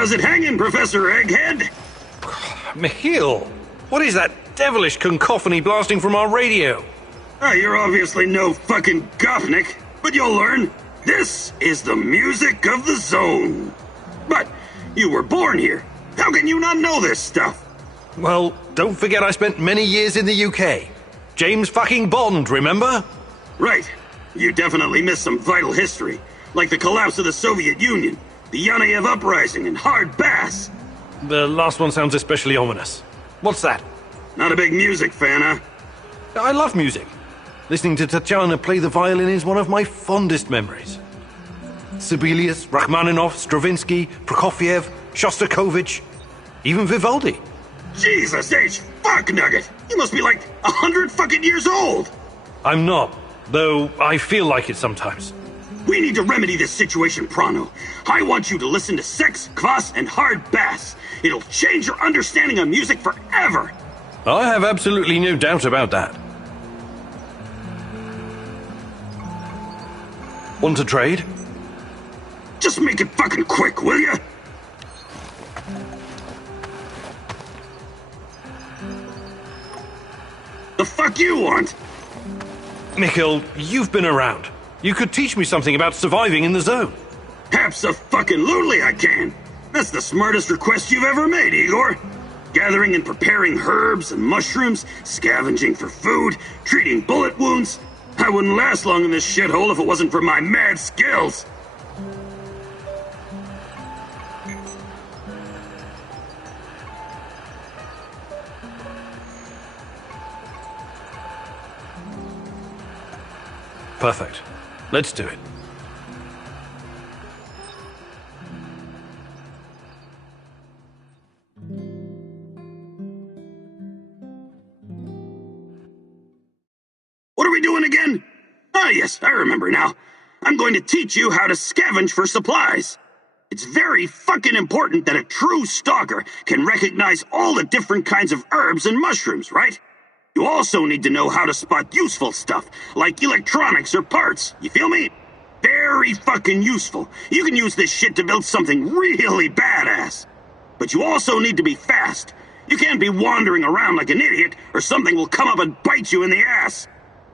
How's it hanging, Professor Egghead? Michiel, what is that devilish cacophony blasting from our radio? You're obviously no fucking Gopnik, but you'll learn. This is the music of the zone. But you were born here. How can you not know this stuff? Well, don't forget I spent many years in the UK. James fucking Bond, remember? Right. You definitely missed some vital history, like the collapse of the Soviet Union, the Yanayev Uprising, and hard bass. The last one sounds especially ominous. What's that? Not a big music fan, huh? I love music. Listening to Tatiana play the violin is one of my fondest memories. Sibelius, Rachmaninoff, Stravinsky, Prokofiev, Shostakovich, even Vivaldi. Jesus H. Fuck Nugget! You must be like 100 fucking years old! I'm not, though I feel like it sometimes. We need to remedy this situation pronto. I want you to listen to sex, kvass, and hard bass. It'll change your understanding of music forever. I have absolutely no doubt about that. Want to trade? Just make it fucking quick, will ya? The fuck you want? Michiel, you've been around. You could teach me something about surviving in the zone. Abso-fucking-lutely I can. That's the smartest request you've ever made, Igor. Gathering and preparing herbs and mushrooms, scavenging for food, treating bullet wounds. I wouldn't last long in this shithole if it wasn't for my mad skills. Perfect. Let's do it. What are we doing again? Ah, yes, I remember now. I'm going to teach you how to scavenge for supplies. It's very fucking important that a true stalker can recognize all the different kinds of herbs and mushrooms, right? You also need to know how to spot useful stuff, like electronics or parts. You feel me? Very fucking useful. You can use this shit to build something really badass. But you also need to be fast. You can't be wandering around like an idiot, or something will come up and bite you in the ass.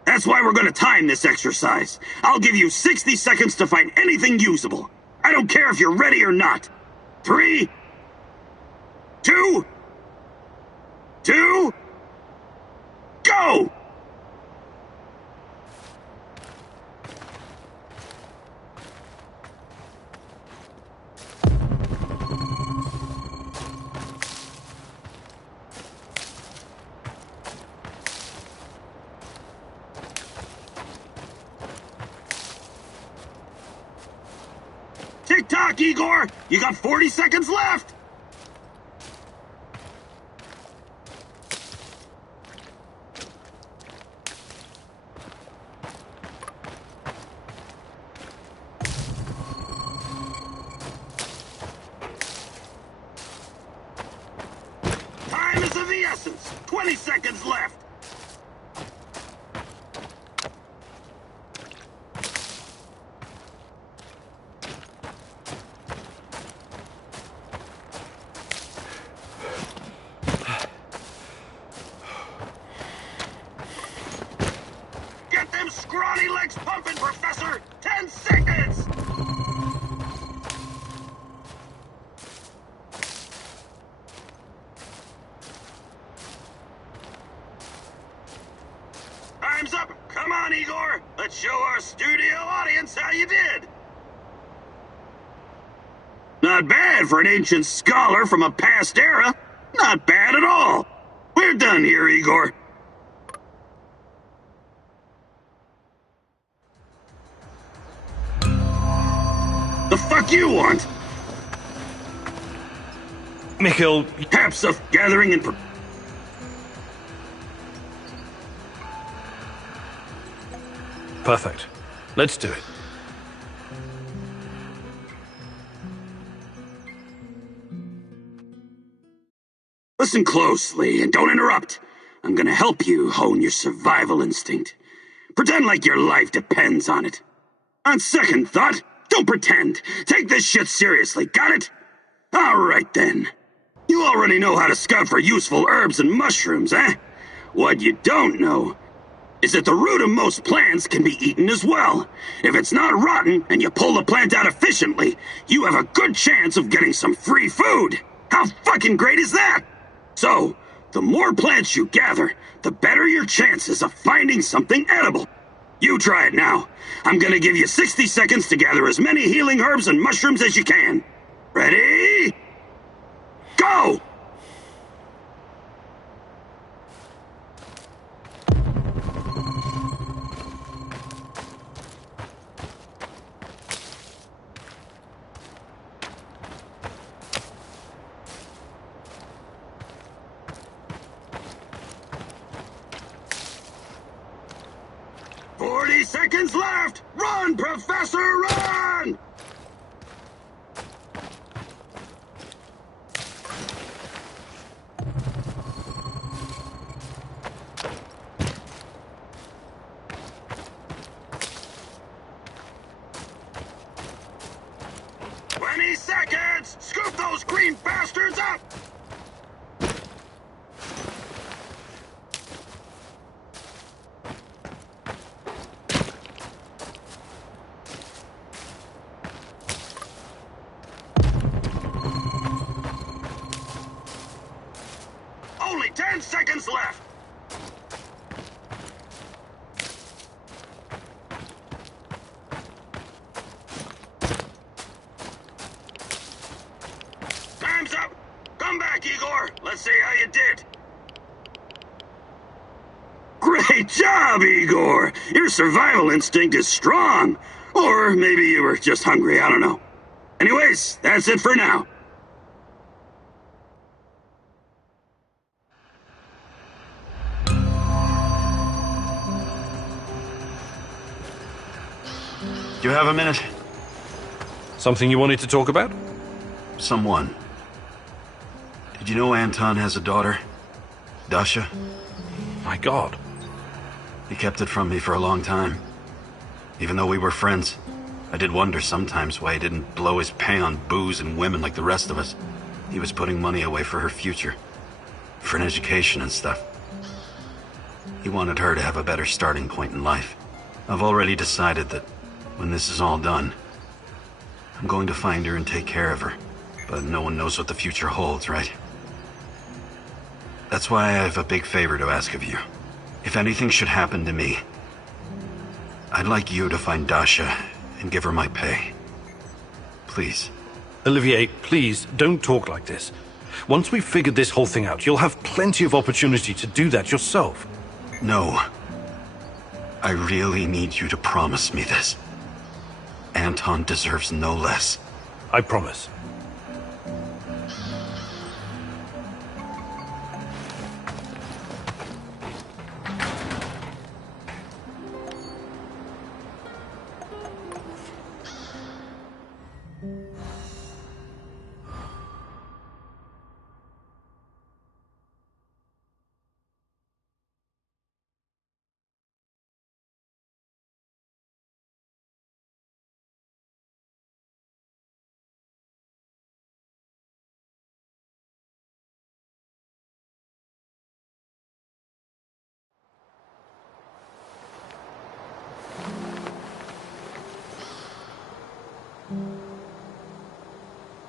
That's why we're gonna time this exercise. I'll give you 60 seconds to find anything usable. I don't care if you're ready or not. 3, 2, go! Tick-tock, Igor! You got 40 seconds left! Time is of the essence. 20 seconds left. Get them scrawny legs pumping, Professor! 10 seconds! Time's up! Come on, Igor! Let's show our studio audience how you did! Not bad for an ancient scholar from a past era. Not bad at all. We're done here, Igor. The fuck you want? Michiel, Haps of gathering and... perfect. Let's do it. Listen closely and don't interrupt. I'm gonna help you hone your survival instinct. Pretend like your life depends on it. On second thought, don't pretend. Take this shit seriously, got it? All right then. You already know how to scout for useful herbs and mushrooms, eh? What you don't know is that the root of most plants can be eaten as well. If it's not rotten and you pull the plant out efficiently, you have a good chance of getting some free food. How fucking great is that? So, the more plants you gather, the better your chances of finding something edible. You try it now. I'm gonna give you 60 seconds to gather as many healing herbs and mushrooms as you can. Ready? Go! Seconds left! Run, Professor, run! Seconds! Scoop those green bastards up! Only 10 seconds left! Time's up! Come back, Igor! Let's see how you did! Great job, Igor! Your survival instinct is strong! Or maybe you were just hungry, I don't know. Anyways, that's it for now. Do you have a minute? Something you wanted to talk about? Someone. Did you know Anton has a daughter? Dasha? My God. He kept it from me for a long time. Even though we were friends, I did wonder sometimes why he didn't blow his pay on booze and women like the rest of us. He was putting money away for her future. For an education and stuff. He wanted her to have a better starting point in life. I've already decided that when this is all done, I'm going to find her and take care of her. But no one knows what the future holds, right? That's why I have a big favor to ask of you. If anything should happen to me, I'd like you to find Dasha and give her my pay. Please. Olivier, please, don't talk like this. Once we've figured this whole thing out, you'll have plenty of opportunity to do that yourself. No. I really need you to promise me this. Anton deserves no less. I promise.